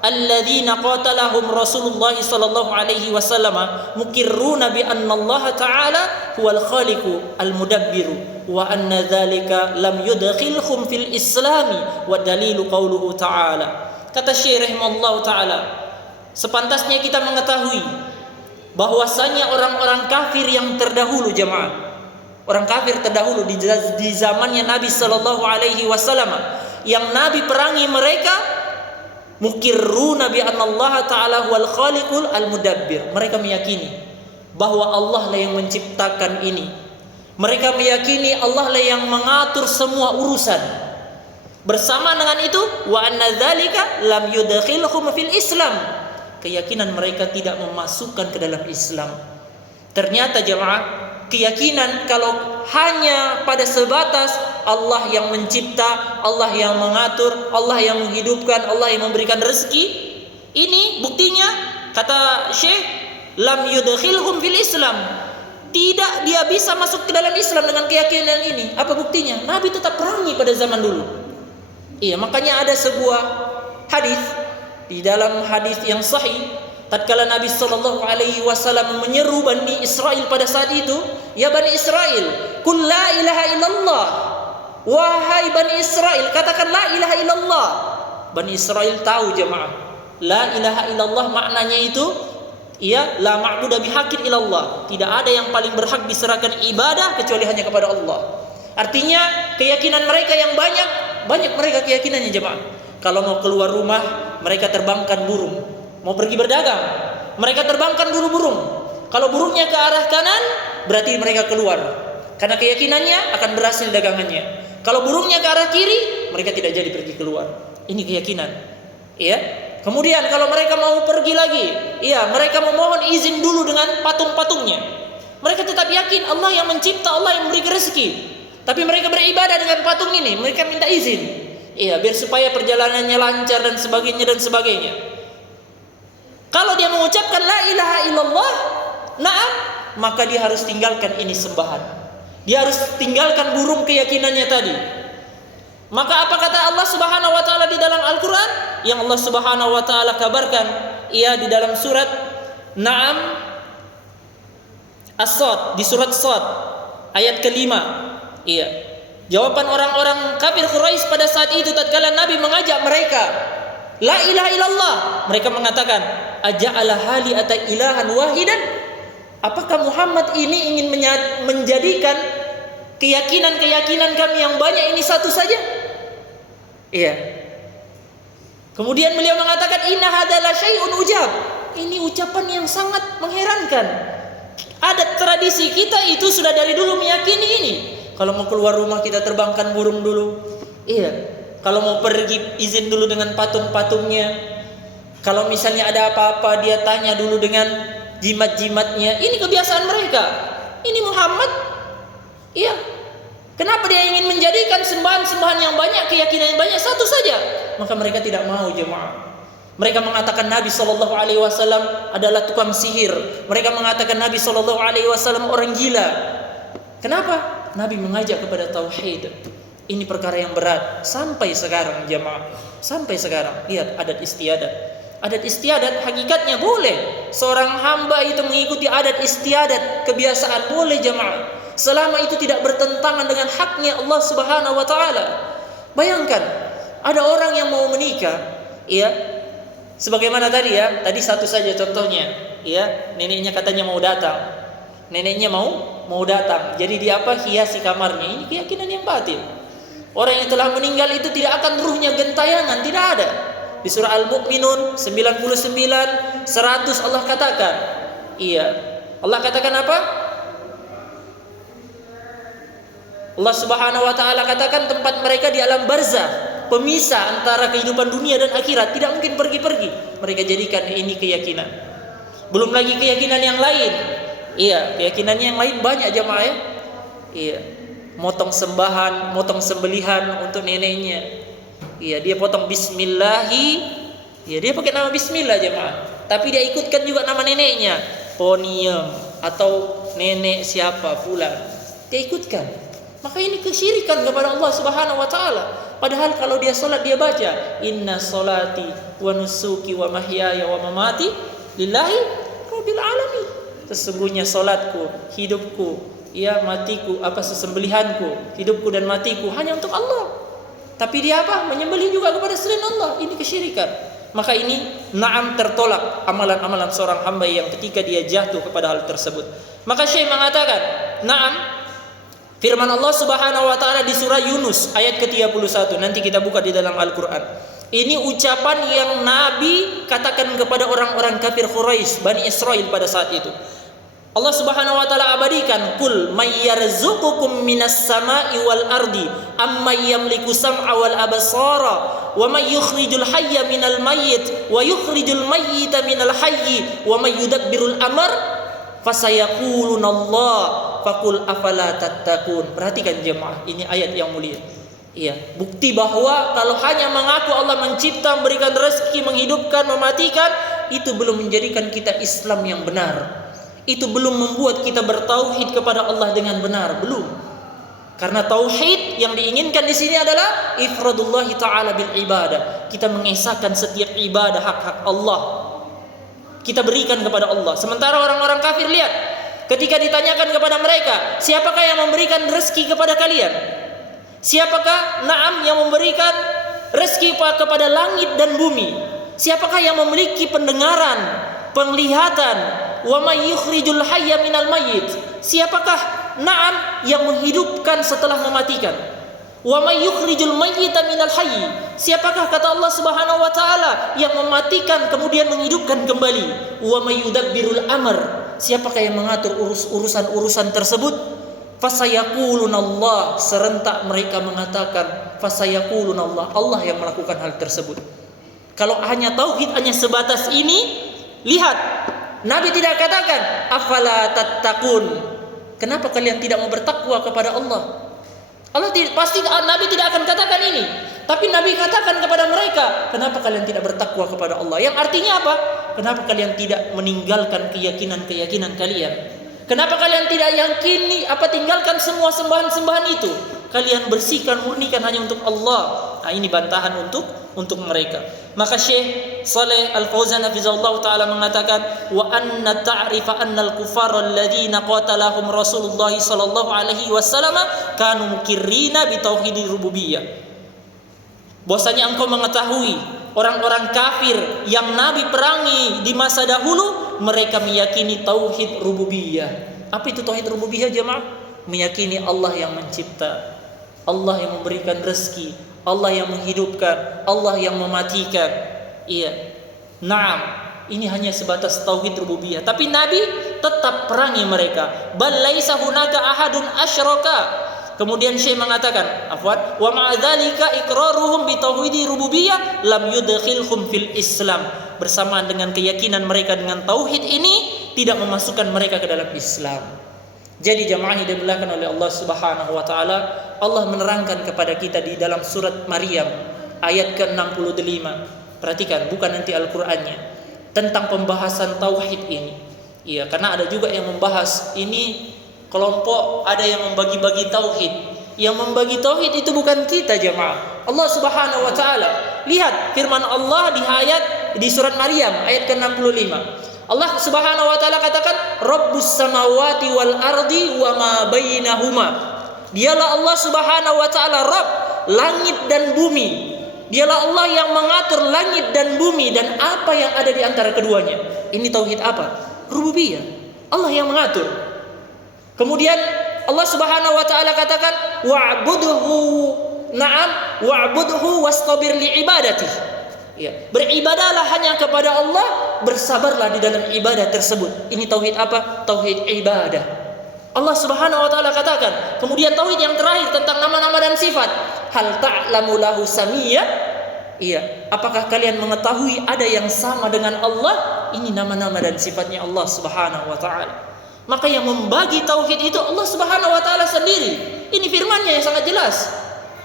alladzina qatalahum Rasulullah sallallahu alaihi wasallam muqirruna bi anna Allah ta'ala huwal khaliqu al-mudabbiru wa anna dzalika lam yudkhilhum fil islami wa dalilu qauluhu ta'ala. Kata Syekh rahimahullah ta'ala, sepantasnya kita mengetahui bahwasanya orang-orang kafir yang terdahulu jemaah, orang kafir terdahulu di zamannya Nabi sallallahu alaihi wasallam yang Nabi perangi mereka, mukirruna bi anna Allah ta'ala huwal khaliqul al-mudabbir. Mereka meyakini bahwa Allah lah yang menciptakan ini. Mereka meyakini Allah lah yang mengatur semua urusan. Bersama dengan itu, wa anna dzalika lam yudkhilhum fil Islam. Keyakinan mereka tidak memasukkan ke dalam Islam. Ternyata jemaah, keyakinan kalau hanya pada sebatas Allah yang mencipta, Allah yang mengatur, Allah yang menghidupkan, Allah yang memberikan rezeki, ini buktinya kata Syekh lam yudkhilhum fil Islam. Tidak dia bisa masuk ke dalam Islam dengan keyakinan ini. Apa buktinya? Nabi tetap perangi pada zaman dulu. Makanya ada sebuah hadis di dalam hadis yang sahih, tatkala Nabi sallallahu alaihi wasallam menyeru Bani Israel pada saat itu, ya Bani Israel, qul la ilaha illallah. Wahai Bani Israel, katakan la ilaha illallah. Bani Israel tahu jemaah, la ilaha illallah maknanya itu la ma'budu bihaqqin illallah. Tidak ada yang paling berhak diserahkan ibadah kecuali hanya kepada Allah. Artinya keyakinan mereka yang banyak mereka keyakinannya jemaah. Kalau mau keluar rumah, mereka terbangkan burung. Mau pergi berdagang, mereka terbangkan dulu burung. Kalau burungnya ke arah kanan, berarti mereka keluar. Karena keyakinannya akan berhasil dagangannya. Kalau burungnya ke arah kiri, mereka tidak jadi pergi keluar. Ini keyakinan. Kemudian kalau mereka mau pergi lagi, mereka memohon izin dulu dengan patung-patungnya. Mereka tetap yakin Allah yang mencipta, Allah yang memberi rezeki. Tapi mereka beribadah dengan patung ini, mereka minta izin. Biar supaya perjalanannya lancar dan sebagainya. Kalau dia mengucapkan la ilaha illallah, maka dia harus tinggalkan ini sembahan. Dia harus tinggalkan burung keyakinannya tadi. Maka apa kata Allah Subhanahu wa taala di dalam Al-Qur'an? Yang Allah Subhanahu wa taala kabarkan di dalam surat Naam As-Sad, di surat Sad ayat ke-5. Jawaban orang-orang kafir Quraisy pada saat itu tatkala Nabi mengajak mereka la ilaha illallah, mereka mengatakan aja'ala hali'ata ilahan wahidan? Apakah Muhammad ini ingin menjadikan keyakinan-keyakinan kami yang banyak ini satu saja? Kemudian beliau mengatakan inna hadzal syai'un ujab. Ini ucapan yang sangat mengherankan. Adat tradisi kita itu sudah dari dulu meyakini ini. Kalau mau keluar rumah kita terbangkan burung dulu. Kalau mau pergi izin dulu dengan patung-patungnya. Kalau misalnya ada apa-apa dia tanya dulu dengan jimat-jimatnya. Ini kebiasaan mereka. Ini Muhammad. Kenapa dia ingin menjadikan sembahan-sembahan yang banyak, keyakinan yang banyak satu saja? Maka mereka tidak mau, jemaah. Mereka mengatakan Nabi SAW adalah tukang sihir. Mereka mengatakan Nabi SAW orang gila. Kenapa? Nabi mengajak kepada tauhid. Ini perkara yang berat sampai sekarang, jemaah. Sampai sekarang. Lihat adat istiadat. Adat istiadat hakikatnya boleh. Seorang hamba itu mengikuti adat istiadat, kebiasaan, boleh, jemaah. Selama itu tidak bertentangan dengan haknya Allah Subhanahu wa taala. Bayangkan, ada orang yang mau menikah, sebagaimana tadi tadi satu saja contohnya, neneknya katanya mau datang. Neneknya mau datang. Jadi dia hiasi kamarnya. Ini keyakinan yang batil. Orang yang telah meninggal itu tidak akan ruhnya gentayangan, tidak ada. Di surah Al-Mu'minun 99 100 Allah katakan. Allah katakan apa? Allah Subhanahu wa taala katakan tempat mereka di alam barzah, pemisah antara kehidupan dunia dan akhirat, tidak mungkin pergi-pergi. Mereka jadikan ini keyakinan. Belum lagi keyakinan yang lain. Keyakinannya yang lain banyak, jemaah. Motong sembahan, motong sembelihan untuk neneknya. Dia potong bismillahi. Dia pakai nama bismillah, jemaah. Tapi dia ikutkan juga nama neneknya, Poniem atau nenek siapa pula. Dia ikutkan. Maka ini kesyirikan kepada Allah Subhanahu wa taala. Padahal kalau dia salat dia baca inna sholati wa nusuki wa mahyaya wa mamati lillahi rabbil alamin. Sesungguhnya salatku, hidupku, matiku, sesembelihanku, hidupku dan matiku hanya untuk Allah. Tapi dia menyembelih juga kepada selain Allah. Ini kesyirikan. Maka ini tertolak amalan-amalan seorang hamba yang ketika dia jatuh kepada hal tersebut. Maka Syekh mengatakan, firman Allah Subhanahu wa taala di surah Yunus ayat ke-31. Nanti kita buka di dalam Al-Qur'an. Ini ucapan yang Nabi katakan kepada orang-orang kafir Quraisy, Bani Israel pada saat itu. Allah Subhanahu wa taala abadikan, "Qul may yarzuqukum minas sama'i wal ardi amma yamliku sam'a wal absara wa may yukhrijul hayya minal mayyit wa yukhrijul mayyita minal hayyi wa may yudabbirul amr fasayaquluna Allah faqul afala tattaqun." Perhatikan jemaah, ini ayat yang mulia. Bukti bahwa kalau hanya mengaku Allah mencipta, memberikan rezeki, menghidupkan, mematikan, itu belum menjadikan kita Islam yang benar. Itu belum membuat kita bertauhid kepada Allah dengan benar, belum. Karena tauhid yang diinginkan di sini adalah ifradullah taala bil ibadah. Kita mengesahkan setiap ibadah hak-hak Allah. Kita berikan kepada Allah. Sementara orang-orang kafir, lihat, ketika ditanyakan kepada mereka, siapakah yang memberikan rezeki kepada kalian? Siapakah yang memberikan rezeki kepada langit dan bumi? Siapakah yang memiliki pendengaran, penglihatan? Wa may yukhrijul hayya minal mayyit. Siapakah yang menghidupkan setelah mematikan? Wa may yukhrijul mayyita minal hayy. Siapakah kata Allah Subhanahu wa taala yang mematikan kemudian menghidupkan kembali? Wa may yudabbirul amr. Siapakah yang mengatur urusan-urusan tersebut? Fasayaquluna Allah. Serentak mereka mengatakan fasayaquluna Allah. Allah yang melakukan hal tersebut. Kalau hanya tauhid, hanya sebatas ini, lihat, Nabi tidak katakan afala tattaqun. Kenapa kalian tidak mau bertakwa kepada Allah? Pasti Nabi tidak akan katakan ini. Tapi Nabi katakan kepada mereka, kenapa kalian tidak bertakwa kepada Allah? Yang artinya apa? Kenapa kalian tidak meninggalkan keyakinan-keyakinan kalian? Kenapa kalian tidak yakini tinggalkan semua sembahan-sembahan itu? Kalian bersihkan, murnikan hanya untuk Allah. Nah, ini bantahan untuk mereka. Maka Syekh Shalih Al-Fauzan hafizahullah taala mengatakan, wa anna ta'rifa anna al-kuffara alladziina qatalahum Rasulullah sallallahu alaihi wasallam kanu mukirrina bi tauhidir rububiyah. Bahwasanya engkau mengetahui orang-orang kafir yang Nabi perangi di masa dahulu, mereka meyakini tauhid rububiyah. Apa itu tauhid rububiyah jemaah? Meyakini Allah yang mencipta, Allah yang memberikan rezeki, Allah yang menghidupkan, Allah yang mematikan. Iya. Naam, ini hanya sebatas tauhid rububiyah. Tapi Nabi tetap perangi mereka. Bal laisa hunaka ahadun asyraka. Kemudian Syekh mengatakan, afwan, wa ma'adzalika iqraruhum bi tauhidi rububiyah lam yudkhilhum fil Islam. Bersamaan dengan keyakinan mereka dengan tauhid ini tidak memasukkan mereka ke dalam Islam. Jadi jamaah yang dimuliakan oleh Allah Subhanahu wa taala, Allah menerangkan kepada kita di dalam surat Maryam ayat ke-65. Perhatikan, bukan nanti Al-Qur'annya, tentang pembahasan tauhid ini. Iya, karena ada juga yang membahas ini kelompok, ada yang membagi-bagi tauhid. Yang membagi tauhid itu bukan kita jemaah, Allah Subhanahu wa taala. Lihat firman Allah di surat Maryam ayat ke-65. Allah Subhanahu wa taala katakan, Rabbus samawati wal ardi wa ma bainahuma. Dialah Allah Subhanahu wa taala Rabb langit dan bumi. Dialah Allah yang mengatur langit dan bumi dan apa yang ada di antara keduanya. Ini tauhid apa? Rububiyah. Allah yang mengatur. Kemudian Allah Subhanahu wa taala katakan, wa'budhu, na'am, wa'budhu wastabir li ibadatihi. Ya, beribadahlah hanya kepada Allah, bersabarlah di dalam ibadah tersebut. Ini tauhid apa? Tauhid ibadah. Allah Subhanahu wa taala katakan. Kemudian tauhid yang terakhir tentang nama-nama dan sifat. Hal ta'lamu lahu samiyya? Iya, apakah kalian mengetahui ada yang sama dengan Allah? Ini nama-nama dan sifatnya Allah Subhanahu wa taala. Maka yang membagi tauhid itu Allah Subhanahu wa taala sendiri. Ini firman-Nya yang sangat jelas.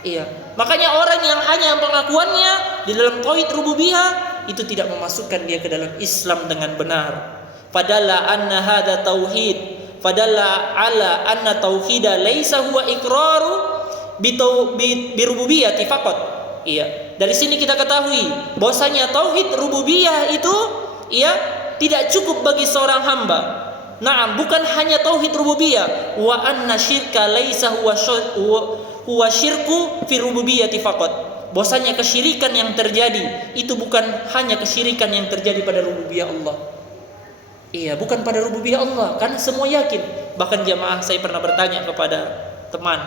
Iya. Makanya orang yang hanya pengakuannya di dalam tauhid rububiyah itu tidak memasukkan dia ke dalam Islam dengan benar. Fadalla anna hadza tauhid, fadalla ala anna tauhida laisa huwa iqraru bi rububiyyati faqat. Iya. Dari sini kita ketahui bahwasanya tauhid rububiyah itu tidak cukup bagi seorang hamba. Naam, bukan hanya tauhid rububiyah, wa anna syirka laisa huwa syirku fi rububiyyati faqat. Bahwasanya kesyirikan yang terjadi itu bukan hanya kesyirikan yang terjadi pada rububiyah Allah. Iya, bukan pada rububiyah Allah, karena semua yakin. Bahkan jamaah, saya pernah bertanya kepada teman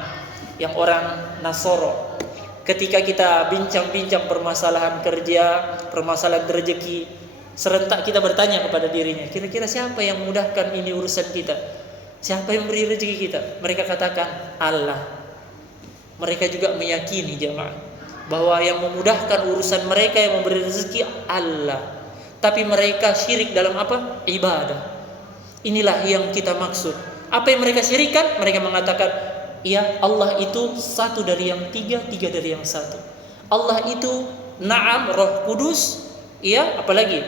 yang orang Nasoro. Ketika kita bincang-bincang permasalahan kerja, permasalahan rezeki, serentak kita bertanya kepada dirinya, kira-kira siapa yang memudahkan ini urusan kita? Siapa yang beri rezeki kita? Mereka katakan Allah. Mereka juga meyakini jemaah bahwa yang memudahkan urusan mereka, yang memberi rezeki Allah. Tapi mereka syirik dalam apa? Ibadah. Inilah yang kita maksud. Apa yang mereka syirikan? Mereka mengatakan, ya Allah itu satu dari yang tiga, tiga dari yang satu. Allah itu Naam, Roh Kudus, apalagi?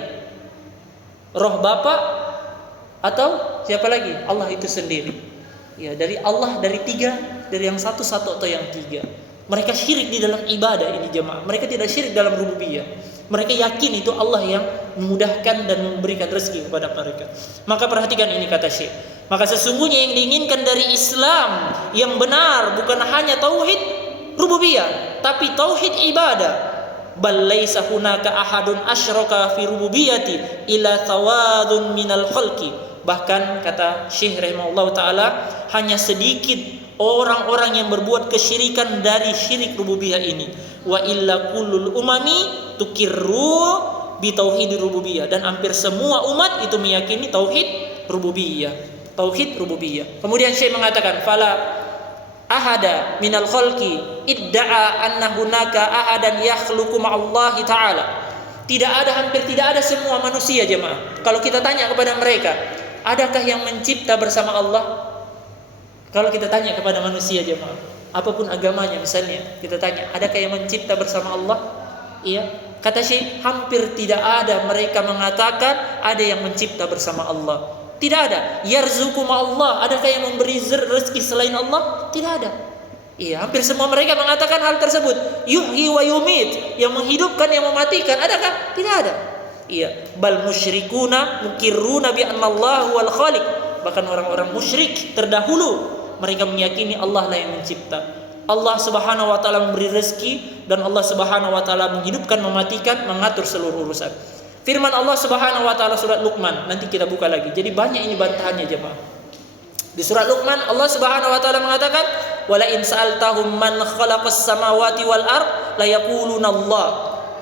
Roh Bapa, atau siapa lagi? Allah itu sendiri. Ya, dari Allah, dari tiga, dari yang satu atau yang tiga. Mereka syirik di dalam ibadah ini jemaah. Mereka tidak syirik dalam rububiyah. Mereka yakin itu Allah yang memudahkan dan memberikan rezeki kepada mereka. Maka perhatikan ini kata Syekh. Maka sesungguhnya yang diinginkan dari Islam yang benar bukan hanya tauhid rububiyah, tapi tauhid ibadah. Bal laisa hunaka ahadun asyraka fi rububiyyati ila tawadun minal khalqi. Bahkan kata Syekh rahimahullah taala, hanya sedikit orang-orang yang berbuat kesyirikan dari syirik rububiyah ini. Wa illa kullul umami tukirru bi tauhid rububiyah, dan hampir semua umat itu meyakini tauhid rububiyah. Tauhid rububiyah. Kemudian Syekh mengatakan, fala ahada minal khalqi idda'a anna hunaka ahadan yakhluqu ma'allahi ta'ala. Hampir tidak ada semua manusia jemaah. Kalau kita tanya kepada mereka, adakah yang mencipta bersama Allah? Kalau kita tanya kepada manusia jemaah, apapun agamanya misalnya, kita tanya, adakah yang mencipta bersama Allah? Iya. Kata Syekh, hampir tidak ada mereka mengatakan ada yang mencipta bersama Allah. Tidak ada. Yarzuqu ma'allah. Adakah yang memberi rezeki selain Allah? Tidak ada. Iya, hampir semua mereka mengatakan hal tersebut. Yuhyi wa yumit, yang menghidupkan, yang mematikan. Adakah? Tidak ada. Iya, bal musyrikuna mukirruna bi anna Allah huwal khaliq. Bahkan orang-orang musyrik terdahulu mereka meyakini Allah lah yang mencipta. Allah Subhanahu wa taala memberi rezeki dan Allah Subhanahu wa taala menghidupkan, mematikan, mengatur seluruh urusan. Firman Allah Subhanahu wa taala surat Luqman, nanti kita buka lagi. Jadi banyak ini bantahannya jemaah. Di surat Luqman Allah Subhanahu wa taala mengatakan, "Wala in sa'altahum man khalaqas samawati wal ard la yaquluna Allah."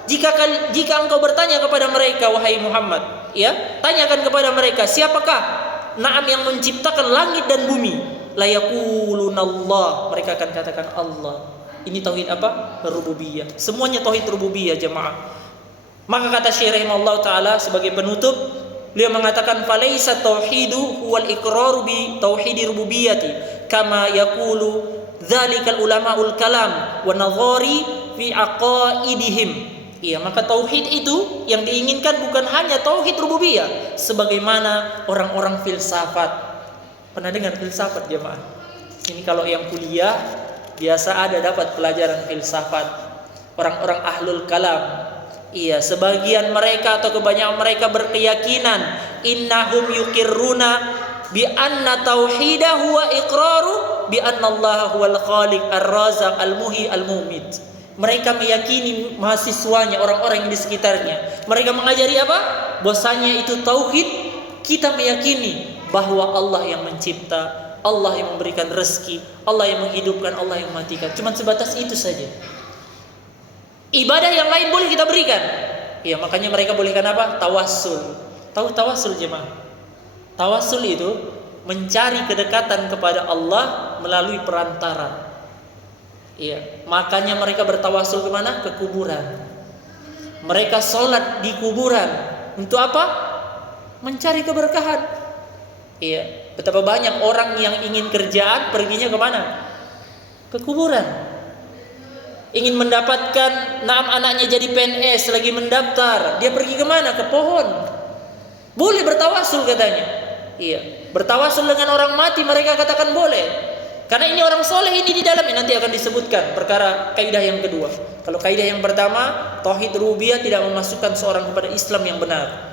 Jika engkau bertanya kepada mereka wahai Muhammad, ya, tanyakan kepada mereka, siapakah Naam yang menciptakan langit dan bumi? La yaquluna Allah. Mereka akan katakan Allah. Ini tauhid apa? Rububiyah. Semuanya tauhid rububiyah jemaah. Maka kata Syekh rahimahullah taala sebagai penutup, beliau mengatakan falaisa tauhidu huwal iqraru bi tauhidi rububiyyati kama yaqulu dzalikal ulamaul kalam wa nadhari fi aqaidihim. Iya, maka tauhid itu yang diinginkan bukan hanya tauhid rububiyah sebagaimana orang-orang filsafat. Pernah dengar filsafat jemaah? Ini kalau yang kuliah biasa ada dapat pelajaran filsafat. Orang-orang ahlul kalam. Iya, sebagian mereka atau kebanyakan mereka berkeyakinan innahum yuqirruna bi anna tauhidah huwa iqraru bi anna Allah huwal khaliq ar-razaq al-muhyi al-mumit. Mereka meyakini mahasiswanya, orang-orang yang di sekitarnya. Mereka mengajari apa? Bahwasanya itu tauhid, kita meyakini bahwa Allah yang mencipta, Allah yang memberikan rezeki, Allah yang menghidupkan, Allah yang mematikan. Cuma sebatas itu saja. Ibadah yang lain boleh kita berikan. Ya, makanya mereka bolehkan apa? Tawassul. Tahu tawassul jemaah? Tawassul itu mencari kedekatan kepada Allah melalui perantara. Iya, makanya mereka bertawassul ke mana? Ke kuburan. Mereka sholat di kuburan. Untuk apa? Mencari keberkahan. Iya, betapa banyak orang yang ingin kerjaan perginya ke mana? Ke kuburan. Ingin mendapatkan anaknya jadi PNS lagi mendaftar, dia pergi ke mana? Ke pohon. Boleh bertawassul katanya. Iya, bertawassul dengan orang mati mereka katakan boleh. Karena ini orang soleh ini di dalamnya nanti akan disebutkan perkara kaidah yang kedua. Kalau kaidah yang pertama, tauhid rububiyah tidak memasukkan seorang kepada Islam yang benar.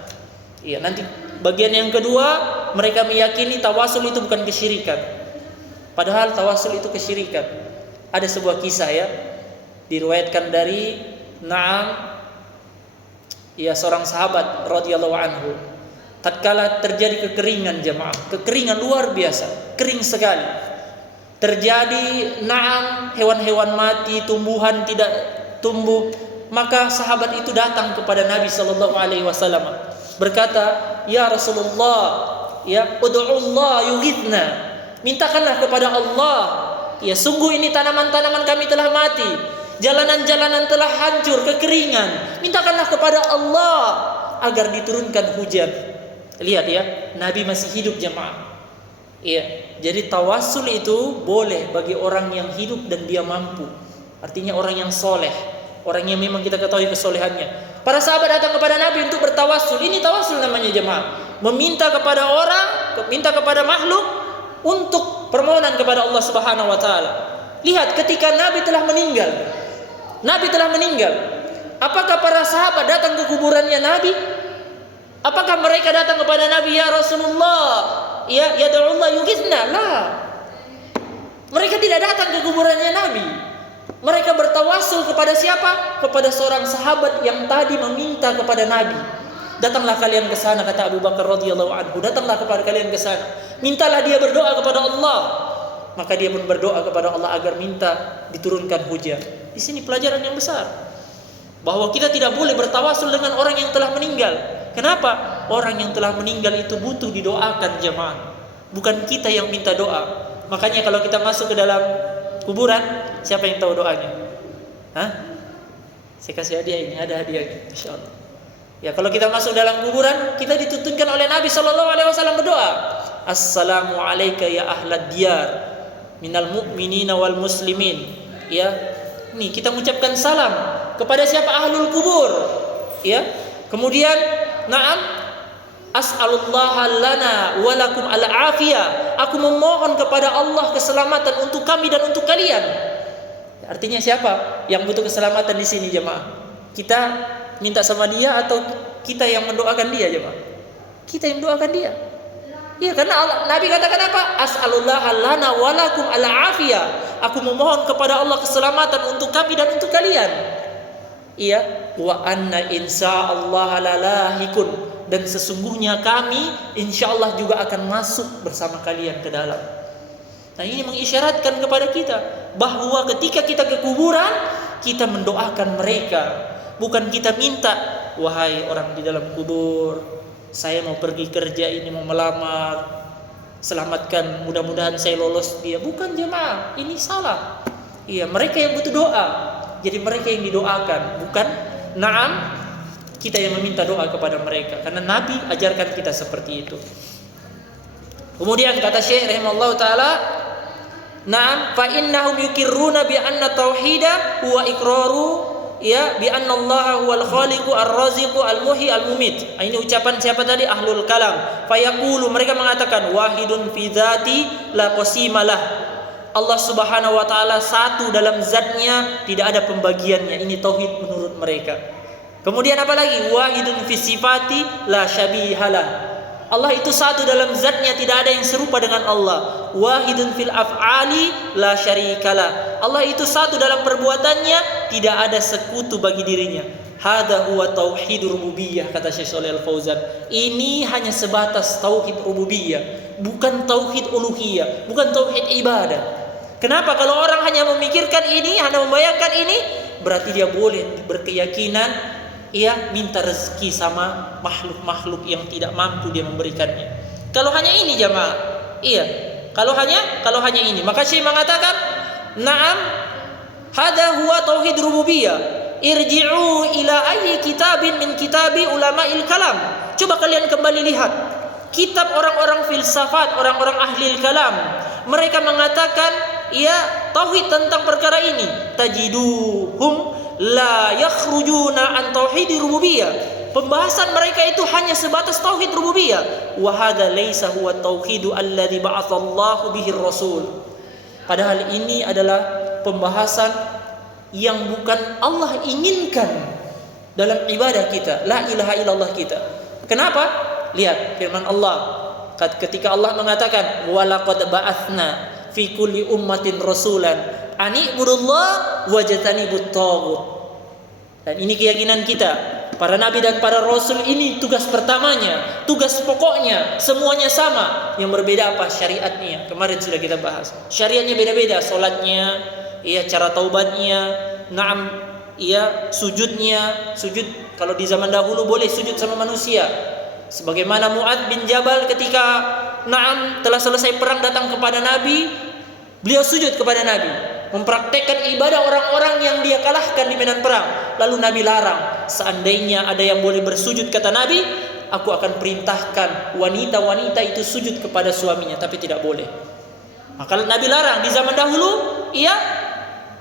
Iya, nanti bagian yang kedua, mereka meyakini tawassul itu bukan kesyirikan. Padahal tawassul itu kesyirikan. Ada sebuah kisah ya, diriwayatkan dari seorang sahabat radhiyallahu anhu. Tatkala terjadi kekeringan jemaah, kekeringan luar biasa, kering sekali. Terjadi hewan-hewan mati, tumbuhan tidak tumbuh, maka sahabat itu datang kepada Nabi sallallahu alaihi wasallam berkata, "Ya Rasulullah, ya ud'ullah yughithna." Mintakanlah kepada Allah, ya sungguh ini tanaman-tanaman kami telah mati. Jalanan-jalanan telah hancur, kekeringan. Mintakanlah kepada Allah agar diturunkan hujan. Lihat ya, Nabi masih hidup jemaah. Iya, jadi tawassul itu boleh bagi orang yang hidup dan dia mampu. Artinya orang yang soleh, orang yang memang kita ketahui kesolehannya. Para sahabat datang kepada Nabi untuk bertawassul. Ini tawassul namanya jemaah. Meminta kepada orang, minta kepada makhluk untuk permohonan kepada Allah Subhanahu wa taala. Lihat ketika Nabi telah meninggal. Apakah para sahabat datang ke kuburannya Nabi? Apakah mereka datang kepada Nabi, "Ya Rasulullah, ya yad'ullah yughithna"? Lah. Mereka tidak datang ke kuburannya Nabi. Mereka bertawassul kepada siapa? Kepada seorang sahabat yang tadi meminta kepada Nabi. Datanglah kalian ke sana, kata Abu Bakar radhiyallahu anhu. Datanglah kepada kalian ke sana. Mintalah dia berdoa kepada Allah. Maka dia pun berdoa kepada Allah agar minta diturunkan hujan. Di sini pelajaran yang besar, bahwa kita tidak boleh bertawassul dengan orang yang telah meninggal. Kenapa? Orang yang telah meninggal itu butuh didoakan jemaah. Bukan kita yang minta doa. Makanya kalau kita masuk ke dalam kuburan, siapa yang tahu doanya? Saya kasih hadiah ini, ada hadiahnya, insyaallah. Ya, kalau kita masuk dalam kuburan, kita dituntunkan oleh Nabi sallallahu alaihi wasallam berdoa. Assalamu alayka ya ahlad diyar minal mu'minina wal muslimin. Ya, nih kita mengucapkan salam kepada siapa? Ahlul kubur. Ya. Kemudian, As'alullaha lana wa lakum al-afiyah. Aku memohon kepada Allah keselamatan untuk kami dan untuk kalian. Artinya siapa yang butuh keselamatan di sini jemaah? Kita minta sama dia atau kita yang mendoakan dia jemaah? Kita yang doakan dia. Iya, karena Nabi katakan apa? As'alullaha lana wa lakum al-afiyah. Aku memohon kepada Allah keselamatan untuk kami dan untuk kalian. Iya, wa anna insyaallah lalahikun, dan sesungguhnya kami insyaallah juga akan masuk bersama kalian ke dalam. Nah, ini mengisyaratkan kepada kita bahwa ketika kita ke kuburan, kita mendoakan mereka, bukan kita minta, wahai orang di dalam kubur, saya mau pergi kerja ini, mau melamar, selamatkan, mudah-mudahan saya lolos dia. Bukan jemaah, ini salah. Iya, mereka yang butuh doa. Jadi mereka yang didoakan, bukan na'am kita yang meminta doa kepada mereka. Karena Nabi ajarkan kita seperti itu. Kemudian kata Syekh rahimahullah taala, na'am fa innahum yukirruna bi anna tauhida huwa iqraru ya bi anna Allah huwal khaliqu ar-raziqu al-muhyi al-mumit. Ini ucapan siapa tadi? Ahlul kalam. Fa yaqulu, mereka mengatakan wahidun fi dzati la qasimalah. Allah Subhanahu wa taala satu dalam zatnya, tidak ada pembagiannya. Ini tauhid menurut mereka. Kemudian apa lagi? Wahidun fi sifati la syabihalah. Allah itu satu dalam zatnya, tidak ada yang serupa dengan Allah. Wahidun fil af'ali la syarikalah. Allah itu satu dalam perbuatannya, tidak ada sekutu bagi dirinya. Hadza huwa tauhidur rububiyah, kata Syekh Shalih Al-Fauzan. Ini hanya sebatas tauhid rububiyah, bukan tauhid uluhiyah, bukan tauhid ibadah. Kenapa? Kalau orang hanya memikirkan ini, hanya membayangkan ini, berarti dia boleh berkeyakinan ia minta rezeki sama makhluk-makhluk yang tidak mampu dia memberikannya. Kalau hanya ini jamaah, iya. Kalau hanya ini, maka Syekh mengatakan, "Na'am, hadza huwa tauhid rububiyah. Irji'u ila ayyi kitabin min kitabi ulama'il kalam." Coba kalian kembali lihat kitab orang-orang filsafat, orang-orang ahli kalam. Mereka mengatakan, ya, tauhid tentang perkara ini. Tajiduhum la yakhrujuna an tauhidir rububiyah. Pembahasan mereka itu hanya sebatas tauhid rububiyah. Wa hadza laisa huwa tauhidu alladzi ba'atsallahu bihi rasul. Padahal ini adalah pembahasan yang bukan Allah inginkan dalam ibadah kita, la ilaha illallah kita. Kenapa? Lihat firman Allah ketika Allah mengatakan walaqad ba'atsna fi kulli ummatin rasulan ani ibudullah wajtanibut taghut. Dan ini keyakinan kita, para nabi dan para rasul ini tugas pertamanya, tugas pokoknya, semuanya sama. Yang berbeda apa? Syariatnya. Kemarin sudah kita bahas. Syariatnya beda-beda, salatnya, ya, cara taubatnya, na'am, ya, sujudnya. Sujud kalau di zaman dahulu boleh sujud sama manusia. Sebagaimana Mu'adz bin Jabal ketika na'am telah selesai perang datang kepada Nabi, beliau sujud kepada Nabi, mempraktekkan ibadah orang-orang yang dia kalahkan di medan perang. Lalu Nabi larang, seandainya ada yang boleh bersujud, kata Nabi, aku akan perintahkan wanita-wanita itu sujud kepada suaminya, tapi tidak boleh. Maka Nabi larang. Di zaman dahulu, iya,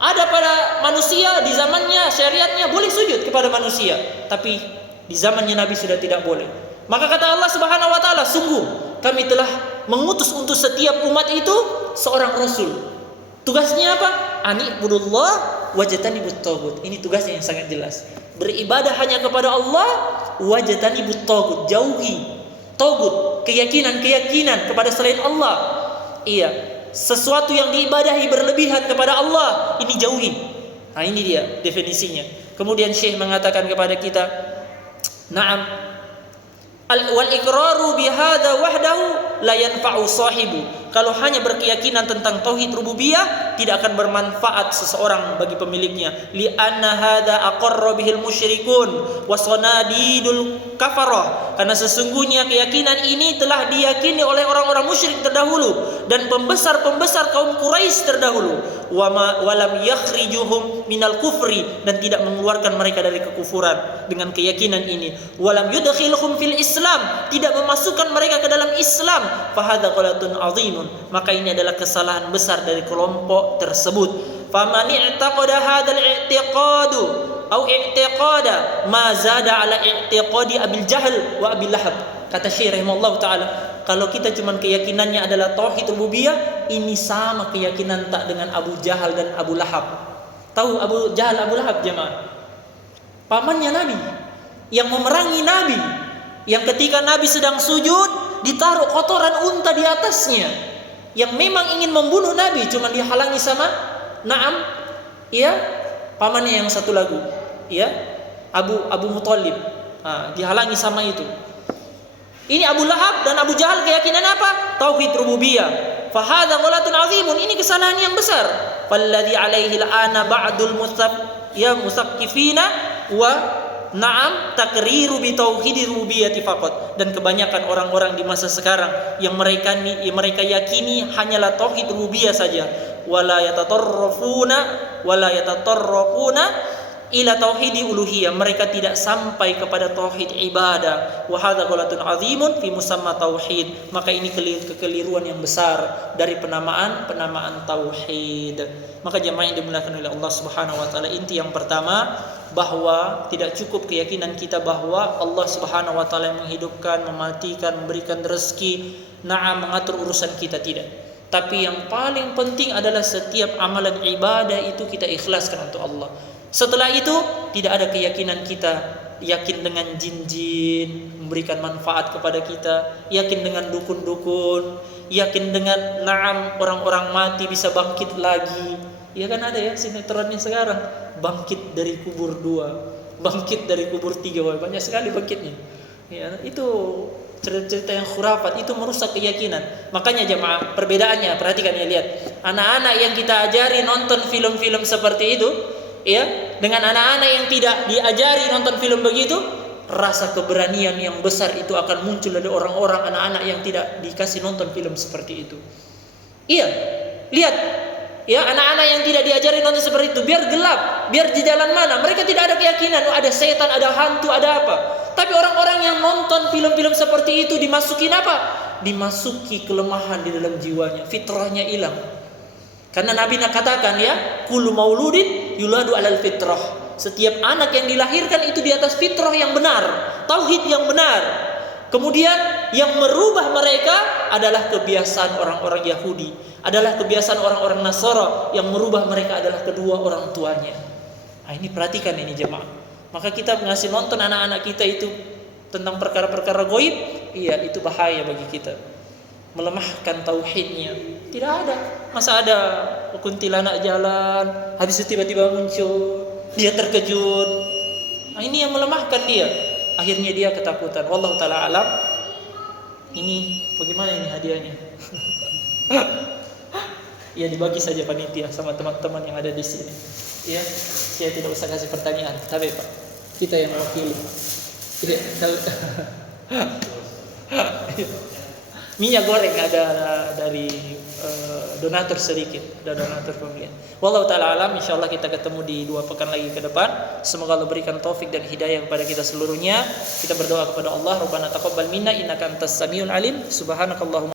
ada pada manusia di zamannya syariatnya boleh sujud kepada manusia, tapi di zamannya Nabi sudah tidak boleh. Maka kata Allah Subhanahu wa taala, sungguh kami telah mengutus untuk setiap umat itu seorang rasul. Tugasnya apa? Ani'budullah wajtanibut taghut. Ini tugasnya yang sangat jelas. Beribadah hanya kepada Allah, wajtanibut taghut. Jauhi taghut, keyakinan-keyakinan kepada selain Allah. Iya, sesuatu yang diibadahi berlebihan kepada Allah, ini jauhi. Nah, ini dia definisinya. Kemudian Syekh mengatakan kepada kita, na'am, wal iqraru bihadza wahdahu la yanfa'u sahibu. Kalau hanya berkeyakinan tentang tauhid rububiyah, tidak akan bermanfaat seseorang bagi pemiliknya. Li anna hadza aqarra bihil musyrikun wa sanadidul kafarah. Karena sesungguhnya keyakinan ini telah diyakini oleh orang-orang musyrik terdahulu dan pembesar-pembesar kaum Quraisy terdahulu. Wa lam yakhrijuhum minal kufri, dan tidak mengeluarkan mereka dari kekufuran dengan keyakinan ini. Wa lam yudkhilhum fil Islam, tidak memasukkan mereka ke dalam Islam. Fa hadza qalatun 'azimun. Maka ini adalah kesalahan besar dari kelompok tersebut. Faman i'taqada hadzal i'tiqadu au i'tiqada ma zada ala i'tiqadi Abil Jahl wa Abil Lahab. Kata Syekh rahimahullah taala, kalau kita cuma keyakinannya adalah tauhid rububiyah, ini sama keyakinan tak dengan Abu Jahal dan Abu Lahab. Tahu Abu Jahal, Abu Lahab jemaah? Pamannya Nabi yang memerangi Nabi, yang ketika Nabi sedang sujud ditaruh kotoran unta di atasnya, yang memang ingin membunuh Nabi, cuma dihalangi sama pamannya yang satu lagu, Abu Muthalib, dihalangi sama itu. Ini Abu Lahab dan Abu Jahal keyakinan apa? Tauhid rububiyah. Fahadha ghalatun azimun, ini kesalahan yang besar. Falladhi alaihi al-ana ba'dul musaqqifina wa takriru bi tauhid rububiyyati faqat. Dan kebanyakan orang-orang di masa sekarang yang mereka yakini hanyalah tauhid rububiyah saja. Wala yatatarrafuna ila tauhidi uluhiyah, mereka tidak sampai kepada tauhid ibadah. Wa hadza ghalatun azimun fi musamma tauhid, maka ini kekeliruan yang besar dari penamaan tauhid. Maka jemaah yang dimuliakan oleh Allah Subhanahu wa taala, inti yang pertama bahwa tidak cukup keyakinan kita bahwa Allah Subhanahu wa taala yang menghidupkan, mematikan, memberikan rezeki, mengatur urusan kita, tidak. Tapi yang paling penting adalah setiap amalan ibadah itu kita ikhlaskan untuk Allah. Setelah itu tidak ada keyakinan kita yakin dengan jin-jin memberikan manfaat kepada kita, yakin dengan dukun-dukun, yakin dengan orang-orang mati bisa bangkit lagi. Ya kan ada ya sinetronnya sekarang, bangkit dari kubur 2, bangkit dari kubur 3, banyak sekali bangkitnya. Ya, itu cerita-cerita yang khurafat, itu merusak keyakinan. Makanya jemaah, perbedaannya perhatikan ya, lihat. Anak-anak yang kita ajari nonton film-film seperti itu, dengan anak-anak yang tidak diajari nonton film begitu, rasa keberanian yang besar itu akan muncul dari orang-orang, anak-anak yang tidak dikasih nonton film seperti itu. Lihat, anak-anak yang tidak diajari nonton seperti itu, biar gelap, biar di jalan mana, mereka tidak ada keyakinan, ada setan, ada hantu, ada apa. Tapi orang-orang yang nonton film-film seperti itu dimasukin apa? Dimasuki kelemahan di dalam jiwanya, fitrahnya hilang. Karena Nabi nak katakan kullu mauludin yuladu alal fitrah. Setiap anak yang dilahirkan itu di atas fitrah yang benar, tauhid yang benar. Kemudian yang merubah mereka adalah kebiasaan orang-orang Yahudi, adalah kebiasaan orang-orang Nasara, yang merubah mereka adalah kedua orang tuanya. Ini perhatikan ini jemaah. Maka kita ngasih nonton anak-anak kita itu tentang perkara-perkara gaib, itu bahaya bagi kita. Melemahkan tauhidnya. Tidak ada. Masa ada kuntilanak jalan, habis itu tiba-tiba muncul, dia terkejut. Ini yang melemahkan dia. Akhirnya dia ketakutan. Wallahu taala alam. Ini bagaimana ini hadiahnya? Dibagi saja panitia sama teman-teman yang ada di sini. Saya tidak usah kasih pertanyaan. Tapi Pak, kita yang mewakili. Minyak goreng ada dari donatur sedikit, ada donatur pembelian. Wallahu taala alam, insyaallah kita ketemu di 2 pekan lagi ke depan. Semoga Allah berikan taufik dan hidayah kepada kita seluruhnya. Kita berdoa kepada Allah, Rabbana taqabbal minna innaka antas samiul alim. Subhanakallahumma